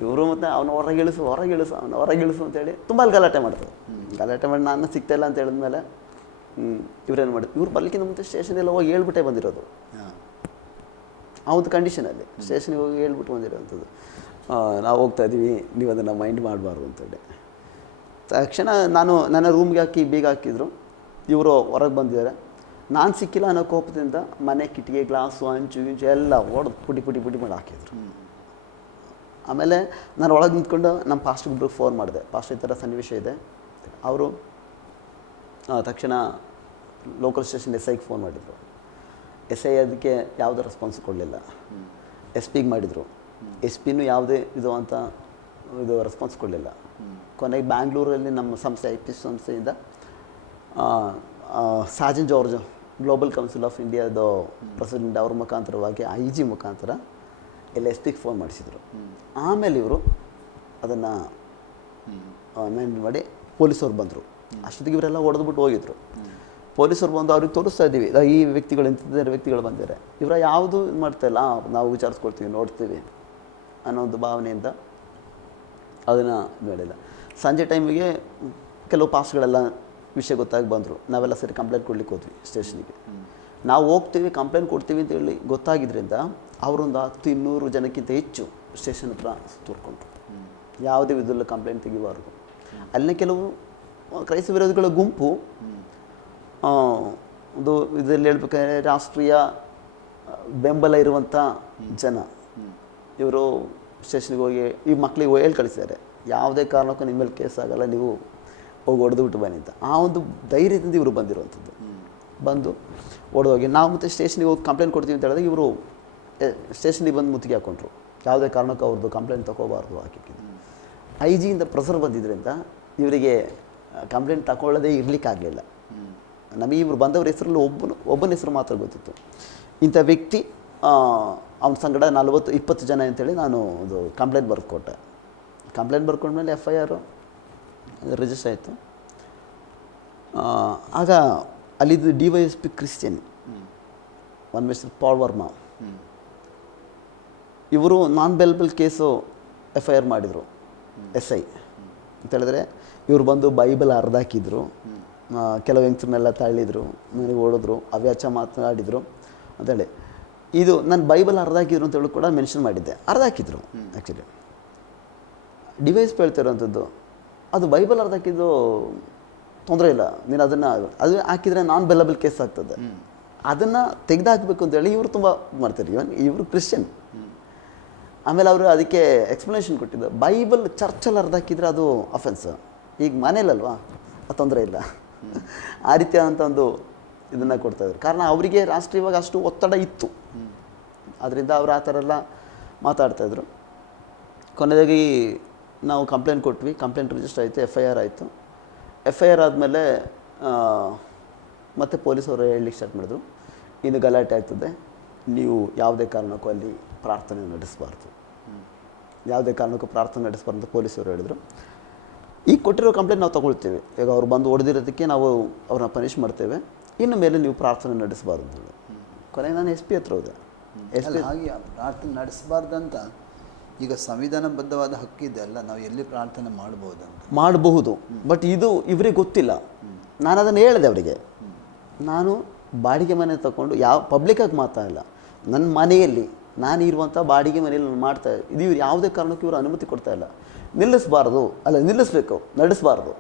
ಇವರು ಮತ್ತು ಅವನು ಹೊರಗಿಳಿಸು ಅವನು ಹೊರಗಿಳಿಸು ಅಂತೇಳಿ ತುಂಬ ಅಲ್ಲಿ ಗಲಾಟೆ ಮಾಡ್ತಾರೆ. ಗಲಾಟೆ ಮಾಡಿ ನಾನು ಸಿಗ್ತಾಯಿಲ್ಲ ಅಂತ ಹೇಳಿದ್ಮೇಲೆ ಇವ್ರೇನು ಮಾಡಿದ್ರು, ಇವ್ರು ಬರ್ಲಿಕ್ಕಿಂತ ಮುಂಚೆ ಸ್ಟೇಷನೆಲ್ಲ ಹೋಗಿ ಹೇಳ್ಬಿಟ್ಟೇ ಬಂದಿರೋದು. ಹಾಂ. ಆ ಒಂದು ಕಂಡೀಷನಲ್ಲಿ ಸ್ಟೇಷನಿಗೆ ಹೋಗಿ ಹೇಳ್ಬಿಟ್ಟು ಬಂದಿರೋವಂಥದ್ದು, ನಾವು ಹೋಗ್ತಾ ಇದ್ದೀವಿ, ನೀವು ಅದನ್ನು ಮೈಂಡ್ ಮಾಡಬಾರ್ದು ಅಂತೇಳಿ. ತಕ್ಷಣ ನನ್ನ ರೂಮ್ಗೆ ಹಾಕಿ ಬೀಗ ಹಾಕಿದ್ರು. ಇವರು ಹೊರಗೆ ಬಂದಿದ್ದಾರೆ. ನಾನು ಸಿಕ್ಕಿಲ್ಲ ಅನ್ನೋ ಕೋಪದಿಂದ ಮನೆ ಕಿಟಿಕಿ ಗ್ಲಾಸು ಹಂಚು ಗಿಂಚು ಎಲ್ಲ ಹೊಡೆದು ಪುಡಿ ಪುಡಿ ಪುಡಿ ಮಾಡಿ ಹಾಕಿದ್ರು. ಆಮೇಲೆ ನಾನು ಒಳಗೆ ನಿಂತ್ಕೊಂಡು ನಮ್ಮ ಪಾಸ್ಟ್ಗೊಬ್ರಿಗೆ ಫೋನ್ ಮಾಡಿದೆ, ಪಾಸ್ಟ್ ಈ ಥರ ಸನ್ನಿವೇಶ ಇದೆ. ಅವರು ತಕ್ಷಣ ಲೋಕಲ್ ಸ್ಟೇಷನ್ ಎಸ್ ಐಗೆ ಫೋನ್ ಮಾಡಿದರು. ಎಸ್ ಐ ಅದಕ್ಕೆ ಯಾವುದೇ ರೆಸ್ಪಾನ್ಸ್ ಕೊಡಲಿಲ್ಲ. ಎಸ್ ಪಿಗೆ ಮಾಡಿದರು, ಎಸ್ ಪಿನೂ ಯಾವುದೇ ಇದು ರೆಸ್ಪಾನ್ಸ್ ಕೊಡಲಿಲ್ಲ. ಕೊನೆಗೆ ಬ್ಯಾಂಗ್ಳೂರಲ್ಲಿ ನಮ್ಮ ಸಂಸ್ಥೆ ಐ ಪಿ ಸಂಸ್ಥೆಯಿಂದ Sajan George global council of ಇಂಡಿಯಾದ ಪ್ರೆಸಿಡೆಂಟ್ ಅವ್ರ ಮುಖಾಂತರವಾಗಿ IG ಮುಖಾಂತರ ಎಲ್ಲ ಎಸ್ ಪಿಗೆ ಫೋನ್ ಮಾಡಿಸಿದ್ರು. ಆಮೇಲೆ ಇವರು ಅದನ್ನು ಅಮೆಂಡ್ ಮಾಡಿ ಪೊಲೀಸವ್ರು ಬಂದರು. ಅಷ್ಟೊತ್ತಿಗೆ ಇವರೆಲ್ಲ ಹೊಡೆದ್ಬಿಟ್ಟು ಹೋಗಿದ್ರು. ಪೊಲೀಸರು ಬಂದು ಅವ್ರಿಗೆ ತೋರಿಸ್ತಾ ಇದ್ದೀವಿ, ಈ ವ್ಯಕ್ತಿಗಳು ಇಂಥದ್ದೇ ವ್ಯಕ್ತಿಗಳು ಬಂದಿದ್ದಾರೆ, ಇವರ ಯಾವುದು ಇದು ಮಾಡ್ತಾಯಿಲ್ಲ, ನಾವು ವಿಚಾರಿಸ್ಕೊಳ್ತೀವಿ, ನೋಡ್ತೀವಿ ಅನ್ನೋ ಒಂದು ಭಾವನೆಯಿಂದ ಅದನ್ನು ಮಾಡಿಲ್ಲ. ಸಂಜೆ ಟೈಮಿಗೆ ಕೆಲವು ಪಾಸ್ಗಳೆಲ್ಲ ವಿಷಯ ಗೊತ್ತಾಗಿ ಬಂದರು. ನಾವೆಲ್ಲ ಸರಿ ಕಂಪ್ಲೇಂಟ್ ಕೊಡ್ಲಿಕ್ಕೆ ಹೋದ್ವಿ ಸ್ಟೇಷನಿಗೆ. ನಾವು ಹೋಗ್ತೀವಿ ಕಂಪ್ಲೇಂಟ್ ಕೊಡ್ತೀವಿ ಅಂತ ಹೇಳಿ ಗೊತ್ತಾಗಿದ್ದರಿಂದ ಅವರೊಂದು 100-200 ಜನಕ್ಕಿಂತ ಹೆಚ್ಚು ಸ್ಟೇಷನ್ ಹತ್ರ ತೋರ್ಕೊಂಡ್ರು. ಯಾವುದೇ ವಿಧದಲ್ಲಿ ಕಂಪ್ಲೇಂಟ್ ತೆಗಿಬಾರ್ದು. ಅಲ್ಲಿನ ಕೆಲವು ಕ್ರೈಸ್ತ ವಿರೋಧಿಗಳ ಗುಂಪು ಒಂದು ಇದರಲ್ಲಿ ಹೇಳ್ಬೇಕಾದ್ರೆ ರಾಷ್ಟ್ರೀಯ ಬೆಂಬಲ ಇರುವಂಥ ಜನ ಇವರು ಸ್ಟೇಷನ್ಗೆ ಹೋಗಿ ಈ ಮಕ್ಕಳಿಗೆ ಹೇಳಿ ಕಳಿಸಿದ್ದಾರೆ, ಯಾವುದೇ ಕಾರಣಕ್ಕೂ ನಿಮ್ಮ ಮೇಲೆ ಕೇಸ್ ಆಗಲ್ಲ, ನೀವು ಹೋಗಿ ಹೊಡೆದು ಬಿಟ್ಟು ಬನ್ನಿ ಅಂತ. ಆ ಒಂದು ಧೈರ್ಯದಿಂದ ಇವರು ಬಂದಿರುವಂಥದ್ದು. ಬಂದು ಹೊಡೆದೋಗಿ ನಾವು ಮತ್ತೆ ಸ್ಟೇಷನಿಗೆ ಹೋಗಿ ಕಂಪ್ಲೇಂಟ್ ಕೊಡ್ತೀವಿ ಅಂತ ಹೇಳಿದಾಗ ಇವರು ಸ್ಟೇಷನಿಗೆ ಬಂದು ಮುತ್ತಿಗೆ ಹಾಕ್ಕೊಂಡ್ರು. ಯಾವುದೇ ಕಾರಣಕ್ಕೂ ಅವ್ರದ್ದು ಕಂಪ್ಲೇಂಟ್ ತೊಗೋಬಾರ್ದು ಹಾಕಿಕ್ಕಿದ್ದು. IG ಪ್ರೆಸರ್ ಬಂದಿದ್ದರಿಂದ ಇವರಿಗೆ ಕಂಪ್ಲೇಂಟ್ ತಗೊಳ್ಳೋದೇ ಇರಲಿಕ್ಕಾಗಲಿಲ್ಲ. ನಮಗೆ ಇವರು ಬಂದವ್ರ ಹೆಸರಲ್ಲಿ ಒಬ್ಬನ ಹೆಸರು ಮಾತ್ರ ಗೊತ್ತಿತ್ತು. ಇಂಥ ವ್ಯಕ್ತಿ ಅವನ ಸಂಗಡ 40-20 ಜನ ಅಂತೇಳಿ ನಾನು ಅದು ಕಂಪ್ಲೇಂಟ್ ಬರ್ಕೊಟ್ಟೆ. ಕಂಪ್ಲೇಂಟ್ ಬರ್ಕೊಂಡ್ಮೇಲೆ FIR ರಿಜಿಸ್ಟರ್ ಆಯಿತು. ಆಗ ಅಲ್ಲಿದ್ದು DYSP Christian one mister Paul Varma, ಇವರು ನಾನ್ ಬೆಲಬಲ್ ಕೇಸು FIR ಮಾಡಿದರು SI ಅಂತ ಹೇಳಿದ್ರೆ. ಇವರು ಬಂದು ಬೈಬಲ್ ಅರ್ಧಾಕಿದ್ರು, ಕೆಲವು ಹೆಂಗಸರನ್ನೆಲ್ಲ ತಳ್ಳಿದ್ರು, ನನಗೆ ಓಡಿದ್ರು, ಅವ್ಯಾಚ ಮಾತನಾಡಿದರು ಅಂತೇಳಿ. ಇದು ನಾನು ಬೈಬಲ್ ಅರ್ಧಾಕಿದ್ರು ಅಂತೇಳಿ ಕೂಡ ಮೆನ್ಷನ್ ಮಾಡಿದ್ದೆ. ಅರ್ಧಾಕಿದ್ರು ಆ್ಯಕ್ಚುಲಿ. DYSP ಹೇಳ್ತಿರೋಂಥದ್ದು, ಅದು ಬೈಬಲ್ ಅರ್ಧಾಕಿದ್ದು ತೊಂದರೆ ಇಲ್ಲ, ನೀನು ಅದನ್ನು ಅದು ಹಾಕಿದರೆ ನಾನ್ ಬೆಲಬಲ್ ಕೇಸ್ ಆಗ್ತದೆ, ಅದನ್ನು ತೆಗೆದುಹಾಕಬೇಕು ಅಂತೇಳಿ ಇವರು ತುಂಬ ಮಾಡ್ತಾರೆ. ಇವರು ಕ್ರಿಶ್ಚಿಯನ್. ಆಮೇಲೆ ಅವರು ಅದಕ್ಕೆ ಎಕ್ಸ್ಪ್ಲನೇಷನ್ ಕೊಟ್ಟಿದ್ದು, ಬೈಬಲ್ ಚರ್ಚಲ್ಲಿ ಅರ್ಧಾಕಿದ್ರೆ ಅದು ಅಫೆನ್ಸ್, ಈಗ ಮನೇಲಲ್ವಾ ತೊಂದರೆ ಇಲ್ಲ, ಆ ರೀತಿಯಾದಂಥ ಒಂದು ಇದನ್ನು ಕೊಡ್ತಾಯಿದ್ರು. ಕಾರಣ ಅವರಿಗೆ ರಾಷ್ಟ್ರೀಯವಾಗಿ ಅಷ್ಟು ಒತ್ತಡ ಇತ್ತು, ಅದರಿಂದ ಅವರು ಆ ಥರ ಎಲ್ಲ ಮಾತಾಡ್ತಾಯಿದ್ರು. ಕೊನೆಯದಾಗಿ ನಾವು ಕಂಪ್ಲೇಂಟ್ ಕೊಟ್ವಿ, ಕಂಪ್ಲೇಂಟ್ ರಿಜಿಸ್ಟರ್ ಆಯಿತು, FIR ಆಯಿತು. FIR ಆದಮೇಲೆ ಮತ್ತೆ ಪೊಲೀಸವರು ಹೇಳಲಿಕ್ಕೆ ಸ್ಟಾರ್ಟ್ ಮಾಡಿದ್ರು, ಇನ್ನು ಗಲಾಟೆ ಆಗ್ತದೆ, ನೀವು ಯಾವುದೇ ಕಾರಣಕ್ಕೂ ಅಲ್ಲಿ ಪ್ರಾರ್ಥನೆ ನಡೆಸಬಾರ್ದು, ಯಾವುದೇ ಕಾರಣಕ್ಕೂ ಪ್ರಾರ್ಥನೆ ನಡೆಸಬಾರ್ದು ಅಂತ ಪೊಲೀಸರು ಹೇಳಿದರು. ಈಗ ಕೊಟ್ಟಿರೋ ಕಂಪ್ಲೇಂಟ್ ನಾವು ತೊಗೊಳ್ತೇವೆ, ಈಗ ಅವ್ರು ಬಂದು ಹೊಡೆದಿರೋದಕ್ಕೆ ನಾವು ಅವ್ರನ್ನ ಪನಿಷ್ ಮಾಡ್ತೇವೆ, ಇನ್ನು ಮೇಲೆ ನೀವು ಪ್ರಾರ್ಥನೆ ನಡೆಸಬಾರ್ದು ಅಂತೇಳಿ. ಕೊನೆಗೆ ನಾನು SP ಹತ್ರ ಹೋದೆ. ಹಾಗೆ ಪ್ರಾರ್ಥನೆ ನಡೆಸಬಾರ್ದಂತ ಈಗ ಸಂವಿಧಾನಬದ್ಧವಾದ ಹಕ್ಕಿದೆ ಅಲ್ಲ, ನಾವು ಎಲ್ಲಿ ಪ್ರಾರ್ಥನೆ ಮಾಡಬಹುದು. ಬಟ್ ಇದು ಇವರಿಗೆ ಗೊತ್ತಿಲ್ಲ. ನಾನು ಅದನ್ನು ಹೇಳಿದೆ ಅವರಿಗೆ, ನಾನು ಬಾಡಿಗೆ ಮನೆ ತಗೊಂಡು ಯಾವ ಪಬ್ಲಿಕ್ಕಾಗಿ ಮಾತಾಡಿಲ್ಲ, ನನ್ನ ಮನೆಯಲ್ಲಿ ನಾನು ಇರುವಂಥ ಬಾಡಿಗೆ ಮನೆಯಲ್ಲಿ ನಾನು ಮಾಡ್ತಾ ಇದು ಇವ್ರು ಯಾವುದೇ ಕಾರಣಕ್ಕೂ ಇವರು ಅನುಮತಿ ಕೊಡ್ತಾ ಇಲ್ಲ. ನಿಲ್ಲಿಸಬೇಕು, ನಡೆಸಬಾರ್ದು.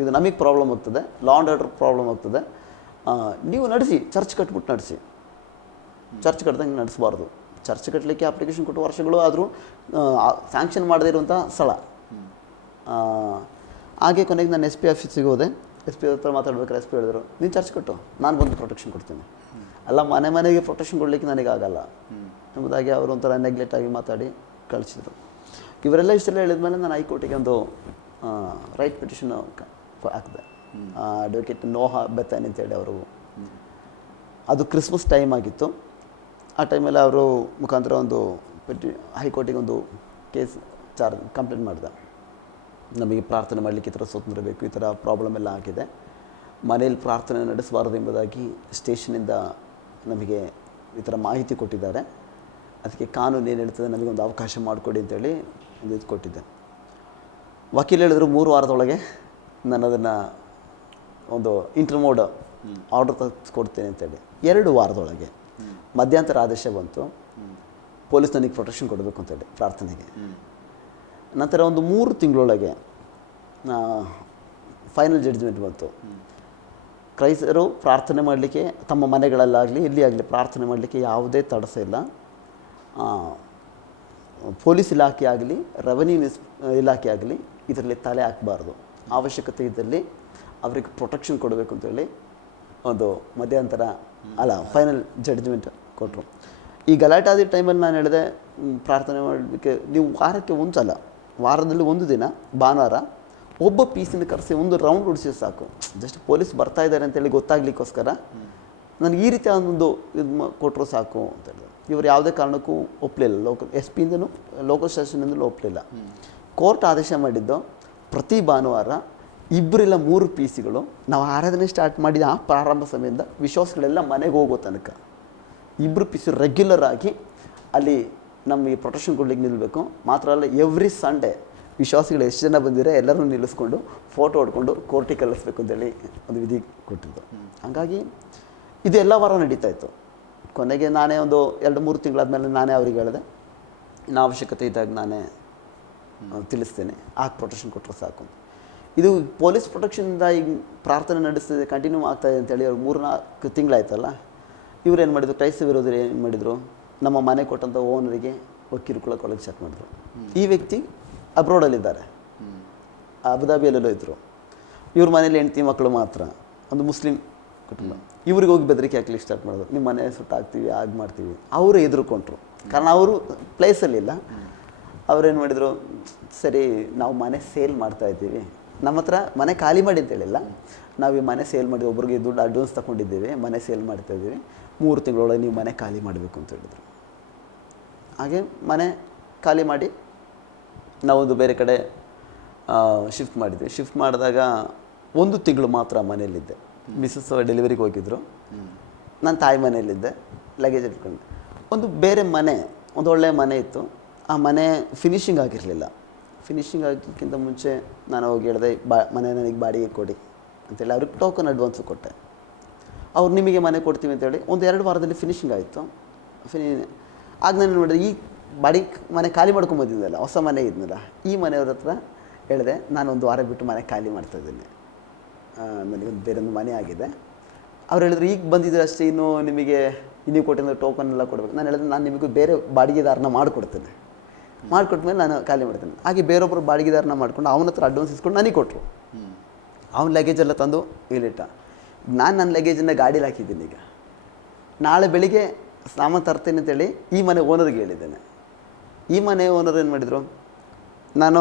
ಇದು ನಮಗೆ ಪ್ರಾಬ್ಲಮ್ ಆಗ್ತದೆ, ಲಾ ಆ್ಯಂಡ್ ಆರ್ಡರ್ ಪ್ರಾಬ್ಲಮ್ ಆಗ್ತದೆ. ನೀವು ನಡೆಸಿ, ಚರ್ಚ್ ಕಟ್ಬಿಟ್ಟು ನಡೆಸಿ, ಚರ್ಚ್ ಕಟ್ದಂಗೆ ನಡೆಸಬಾರ್ದು. ಚರ್ಚ್ ಕಟ್ಟಲಿಕ್ಕೆ ಅಪ್ಲಿಕೇಶನ್ ಕೊಟ್ಟು ವರ್ಷಗಳು ಆದರೂ ಸ್ಯಾಂಕ್ಷನ್ ಮಾಡದೇ ಇರುವಂಥ ಸ್ಥಳ. ಹಾಗೆ ಕೊನೆಗೆ ನಾನು SP ಆಫೀಸಿಗೆ ಹೋದೆ. SP ಹತ್ರ ಮಾತಾಡ್ಬೇಕಾದ್ರೆ SP ಹೇಳಿದ್ರು, ನೀನು ಚರ್ಚ್ ಕಟ್ಟು, ನಾನು ಬಂದು ಪ್ರೊಟೆಕ್ಷನ್ ಕೊಡ್ತೀನಿ. ಅಲ್ಲ, ಮನೆಗೆ ಪ್ರೊಟೆಕ್ಷನ್ ಕೊಡಲಿಕ್ಕೆ ನನಗಾಗಲ್ಲ ಎಂಬುದಾಗಿ ಅವರು ಒಂಥರ ನೆಗ್ಲೆಕ್ಟಾಗಿ ಮಾತಾಡಿ ಕಳಿಸಿದರು. ಇವರೆಲ್ಲ ಇಷ್ಟೆಲ್ಲ ಹೇಳಿದ್ಮೇಲೆ ನಾನು ಹೈಕೋರ್ಟಿಗೆ ಒಂದು ರೈಟ್ ಪಿಟಿಷನ್ ಹಾಕಿದೆ. ಅಡ್ವೊಕೇಟ್ ನೋಹಾ ಬೆತಾನಿ ಅಂತೇಳಿ ಅವರು, ಅದು ಕ್ರಿಸ್ಮಸ್ ಟೈಮ್ ಆಗಿತ್ತು. ಆ ಟೈಮಲ್ಲಿ ಅವರು ಮುಖಾಂತರ ಒಂದು ಹೈಕೋರ್ಟಿಗೆ ಒಂದು ಕಂಪ್ಲೇಂಟ್ ಮಾಡಿದೆ. ನಮಗೆ ಪ್ರಾರ್ಥನೆ ಮಾಡಲಿಕ್ಕೆ ಈ ಥರ ಸ್ವತಂತ್ರ ಬೇಕು, ಈ ಥರ ಪ್ರಾಬ್ಲಮ್ ಎಲ್ಲ ಆಗಿದೆ, ಮನೇಲಿ ಪ್ರಾರ್ಥನೆ ನಡೆಸಬಾರದು ಎಂಬುದಾಗಿ ಸ್ಟೇಷನಿಂದ ನಮಗೆ ಈ ಥರ ಮಾಹಿತಿ ಕೊಟ್ಟಿದ್ದಾರೆ, ಅದಕ್ಕೆ ಕಾನೂನು ಏನು ಹೇಳ್ತದೆ ನಮಗೊಂದು ಅವಕಾಶ ಮಾಡಿಕೊಡಿ ಅಂತೇಳಿ ಒಂದು ಇದು ಕೊಟ್ಟಿದ್ದೆ. ವಕೀಲ ಹೇಳಿದ್ರು 3 ವಾರದೊಳಗೆ ನಾನು ಅದನ್ನು ಒಂದು ಇಂಟರ್ಮೋಡ್ ಆರ್ಡರ್ ಕೊಡ್ತೇನೆ ಅಂತೇಳಿ 2 ವಾರದೊಳಗೆ ಮಧ್ಯಂತರ ಆದೇಶ ಬಂತು. ಪೊಲೀಸ್ ನನಗೆ ಪ್ರೊಟೆಕ್ಷನ್ ಕೊಡಬೇಕು ಅಂತೇಳಿ ಪ್ರಾರ್ಥನೆಗೆ. ನಂತರ ಒಂದು 3 ತಿಂಗಳೊಳಗೆ ಫೈನಲ್ ಜಡ್ಜ್ಮೆಂಟ್ ಬಂತು. ಕ್ರೈಸ್ತರು ಪ್ರಾರ್ಥನೆ ಮಾಡಲಿಕ್ಕೆ ತಮ್ಮ ಮನೆಗಳಲ್ಲಾಗಲಿ ಇಲ್ಲಿ ಆಗಲಿ ಪ್ರಾರ್ಥನೆ ಮಾಡಲಿಕ್ಕೆ ಯಾವುದೇ ತಡಸ ಇಲ್ಲ. ಪೊಲೀಸ್ ಇಲಾಖೆ ಆಗಲಿ ರೆವೆನ್ಯೂ ಇಲಾಖೆ ಆಗಲಿ ಇದರಲ್ಲಿ ತಲೆ ಹಾಕಬಾರ್ದು. ಅವಶ್ಯಕತೆ ಇದ್ದಲ್ಲಿ ಅವರಿಗೆ ಪ್ರೊಟೆಕ್ಷನ್ ಕೊಡಬೇಕು ಅಂತೇಳಿ ಒಂದು ಮಧ್ಯಂತರ ಫೈನಲ್ ಜಡ್ಜ್ಮೆಂಟ್ ಕೊಟ್ಟರು. ಈ ಗಲಾಟೆ ಟೈಮಲ್ಲಿ ನಾನು ಹೇಳಿದೆ, ಪ್ರಾರ್ಥನೆ ಮಾಡಲಿಕ್ಕೆ ನೀವು ವಾರಕ್ಕೆ ಒಂದು ಸಲ, ವಾರದಲ್ಲಿ ಒಂದು ದಿನ ಭಾನುವಾರ ಒಬ್ಬ ಪೀಸಿನ ಕರೆಸಿ ಒಂದು ರೌಂಡ್ ಹೊಡಿಸಿ ಸಾಕು. ಜಸ್ಟ್ ಪೊಲೀಸ್ ಬರ್ತಾ ಇದ್ದಾರೆ ಅಂತೇಳಿ ಗೊತ್ತಾಗ್ಲಿಕ್ಕೋಸ್ಕರ ನನಗೆ ಈ ರೀತಿ ಒಂದು ಇದು ಕೊಟ್ಟರು ಸಾಕು ಅಂತ ಹೇಳಿದ್ರು. ಇವರು ಯಾವುದೇ ಕಾರಣಕ್ಕೂ ಒಪ್ಪಲಿಲ್ಲ. ಲೋಕಲ್ SP ಇಂದನೂ ಲೋಕಲ್ ಸ್ಟೇಷನಿಂದಲೂ ಒಪ್ಪಲಿಲ್ಲ. ಕೋರ್ಟ್ ಆದೇಶ ಮಾಡಿದ್ದು ಪ್ರತಿ ಭಾನುವಾರ 2 ಇಲ್ಲ 3 ಪೀಸಿಗಳು ನಾವು ಆರಾಧನೆ ಸ್ಟಾರ್ಟ್ ಮಾಡಿದ ಆ ಪ್ರಾರಂಭ ಸಮಯದಿಂದ ವಿಶ್ವಾಸಗಳೆಲ್ಲ ಮನೆಗೆ ಹೋಗೋ ತನಕ 2 ಪೀಸು ರೆಗ್ಯುಲರ್ ಆಗಿ ಅಲ್ಲಿ ನಮಗೆ ಪ್ರೊಟೆಕ್ಷನ್ ಕೊಡ್ಲಿಕ್ಕೆ ನಿಲ್ಲಬೇಕು. ಮಾತ್ರ ಅಲ್ಲ, ಎವ್ರಿ ಸಂಡೇ ವಿಶ್ವಾಸಿಗಳು ಎಷ್ಟು ಜನ ಬಂದಿರೋ ಎಲ್ಲರೂ ನಿಲ್ಲಿಸ್ಕೊಂಡು ಫೋಟೋ ಹೊಡ್ಕೊಂಡು ಕೋರ್ಟಿಗೆ ಕಳಿಸ್ಬೇಕು ಅಂತೇಳಿ ಒಂದು ವಿಧಿ ಕೊಟ್ಟಿದ್ದು. ಹಾಗಾಗಿ ಇದು ಎಲ್ಲ ವಾರ ನಡೀತಾ ಇತ್ತು. ಕೊನೆಗೆ ನಾನೇ ಒಂದು 2-3 ತಿಂಗಳಾದ್ಮೇಲೆ ನಾನೇ ಅವ್ರಿಗೆ ಹೇಳಿದೆ, ಇನ್ನು ಅವಶ್ಯಕತೆ ಇದ್ದಾಗ ನಾನೇ ತಿಳಿಸ್ತೇನೆ, ಪ್ರೊಟೆಕ್ಷನ್ ಕೊಟ್ಟರೆ ಸಾಕು. ಇದು ಪೊಲೀಸ್ ಪ್ರೊಟೆಕ್ಷನಿಂದ ಈಗ ಪ್ರಾರ್ಥನೆ ನಡೆಸ್ತಿದೆ, ಕಂಟಿನ್ಯೂ ಆಗ್ತಾಯಿದೆ ಅಂತೇಳಿ ಅವ್ರು 3-4 ತಿಂಗಳಾಯ್ತಲ್ಲ. ಇವ್ರು ಏನು ಮಾಡಿದ್ರು, ಕ್ರೈಸ್ತ ವಿರೋಧರು ಏನು ಮಾಡಿದರು, ನಮ್ಮ ಮನೆ ಕೊಟ್ಟಂಥ ಓನರಿಗೆ ಕಿರುಕುಳ ಕೊಡೋಕ್ಕೆ ಸ್ಟಾರ್ಟ್ ಮಾಡಿದ್ರು. ಈ ವ್ಯಕ್ತಿ ಅಬ್ರೋಡಲ್ಲಿದ್ದಾರೆ, ಅಬುದಾಬಿಯಲ್ಲೆಲ್ಲೋ ಇದ್ದರು. ಇವ್ರ ಮನೇಲಿ ಹೆಂಡತಿ ಮಕ್ಕಳು ಮಾತ್ರ, ಒಂದು ಮುಸ್ಲಿಂ ಕುಟುಂಬ. ಇವ್ರಿಗೆ ಹೋಗಿ ಬೆದರಿಕೆ ಹಾಕ್ಲಿಕ್ಕೆ ಸ್ಟಾರ್ಟ್ ಮಾಡಿದ್ರು, ನಿಮ್ಮ ಮನೆ ಸುಟ್ಟಾಕ್ತೀವಿ, ಹಾಗೆ ಮಾಡ್ತೀವಿ. ಅವರು ಎದುರುಕೊಂಡ್ರು, ಕಾರಣ ಅವರು ಪ್ಲೇಸಲ್ಲಿಲ್ಲ. ಅವ್ರೇನು ಮಾಡಿದರು, ಸರಿ ನಾವು ಮನೆ ಸೇಲ್ ಮಾಡ್ತಾ ಇದ್ದೀವಿ, ನಮ್ಮ ಹತ್ರ ಮನೆ ಖಾಲಿ ಮಾಡಿ ಅಂತ ಹೇಳಿಲ್ಲ, ನಾವು ಈ ಮನೆ ಸೇಲ್ ಮಾಡಿ ಒಬ್ರಿಗೆ ದುಡ್ಡು ಅಡ್ವಾನ್ಸ್ ತಗೊಂಡಿದ್ದೀವಿ, ಮನೆ ಸೇಲ್ ಮಾಡ್ತಾ ಇದ್ದೀವಿ, 3 ತಿಂಗಳೊಳಗೆ ನೀವು ಮನೆ ಖಾಲಿ ಮಾಡಬೇಕು ಅಂತ ಹೇಳಿದ್ರು. ಹಾಗೆ ಮನೆ ಖಾಲಿ ಮಾಡಿ ನಾವೊಂದು ಬೇರೆ ಕಡೆ ಶಿಫ್ಟ್ ಮಾಡಿದ್ವಿ. ಶಿಫ್ಟ್ ಮಾಡಿದಾಗ 1 ತಿಂಗಳು ಮಾತ್ರ ಮನೆಯಲ್ಲಿದ್ದೆ. ಮಿಸ್ಸಸ್ ಡೆಲಿವರಿಗೆ ಹೋಗಿದ್ದರು, ನಾನು ತಾಯಿ ಮನೆಯಲ್ಲಿದ್ದೆ, ಲಗೇಜ್ ಇಟ್ಕೊಂಡೆ. ಒಂದು ಬೇರೆ ಮನೆ, ಒಂದು ಒಳ್ಳೆಯ ಮನೆ ಇತ್ತು. ಆ ಮನೆ ಫಿನಿಷಿಂಗ್ ಆಗಿರಲಿಲ್ಲ. ಫಿನಿಷಿಂಗ್ ಆಗೋಕ್ಕಿಂತ ಮುಂಚೆ ನಾನು ಹೋಗಿ ಹೇಳಿದೆ, ಮನೆ ನನಗೆ ಬಾಡಿಗೆ ಕೊಡಿ ಅಂತೇಳಿ ಅವ್ರಿಗೆ ಟೋಕನ್ ಅಡ್ವಾನ್ಸು ಕೊಟ್ಟೆ. ಅವ್ರು ನಿಮಗೆ ಮನೆ ಕೊಡ್ತೀವಿ ಅಂತೇಳಿ 1-2 ವಾರದಲ್ಲಿ ಫಿನಿಷಿಂಗ್ ಆಯಿತು. ಆಗ ನಾನು ನೋಡಿದೆ, ಈ ಬಾಡಿಗೆ ಮನೆ ಖಾಲಿ ಮಾಡ್ಕೊಂಬಂದಿದ್ದಲ್ಲ, ಹೊಸ ಮನೆ ಇದ್ನಲ್ಲ, ಈ ಮನೆಯವ್ರ ಹತ್ರ ಹೇಳಿದೆ, ನಾನು 1 ವಾರ ಬಿಟ್ಟು ಮನೆ ಖಾಲಿ ಮಾಡ್ತಾಯಿದ್ದೀನಿ, ನನಗೊಂದು ಬೇರೊಂದು ಮನೆ ಆಗಿದೆ. ಅವ್ರು ಹೇಳಿದ್ರು, ಈಗ ಬಂದಿದ್ರೆ ಅಷ್ಟೇ, ಇನ್ನು ನಿಮಗೆ ನೀವು ಕೊಟ್ಟಿದ್ದ ಟೋಕನ್ ಎಲ್ಲ ಕೊಡಬೇಕು. ನಾನು ಹೇಳಿದೆ, ನಾನು ನಿಮಗೂ ಬೇರೆ ಬಾಡಿಗೆದಾರನ ಮಾಡಿಕೊಡ್ತೇನೆ, ಮಾಡಿಕೊಟ್ಮೇಲೆ ನಾನು ಖಾಲಿ ಮಾಡ್ತೇನೆ. ಹಾಗೆ ಬೇರೊಬ್ಬರು ಬಾಡಿಗೆದಾರನ ಮಾಡ್ಕೊಂಡು ಅವನ ಹತ್ರ ಅಡ್ವಾನ್ಸ್ ಇಸ್ಕೊಂಡು ನನಗೆ ಕೊಟ್ಟರು. ಅವ್ನ ಲಗೇಜೆಲ್ಲ ತಂದು ಇಲ್ಲಿಟ್ಟ. ನಾನು ನನ್ನ ಲಗೇಜನ್ನು ಗಾಡೀಲಿ ಹಾಕಿದ್ದೀನಿ. ಈಗ ನಾಳೆ ಬೆಳಿಗ್ಗೆ ಸಾಮಾನು ತರ್ತೇನೆ ಅಂತೇಳಿ ಈ ಮನೆ ಓನರ್ಗೆ ಹೇಳಿದ್ದೇನೆ. ಈ ಮನೆ ಓನರ್ ಏನು ಮಾಡಿದರು, ನಾನು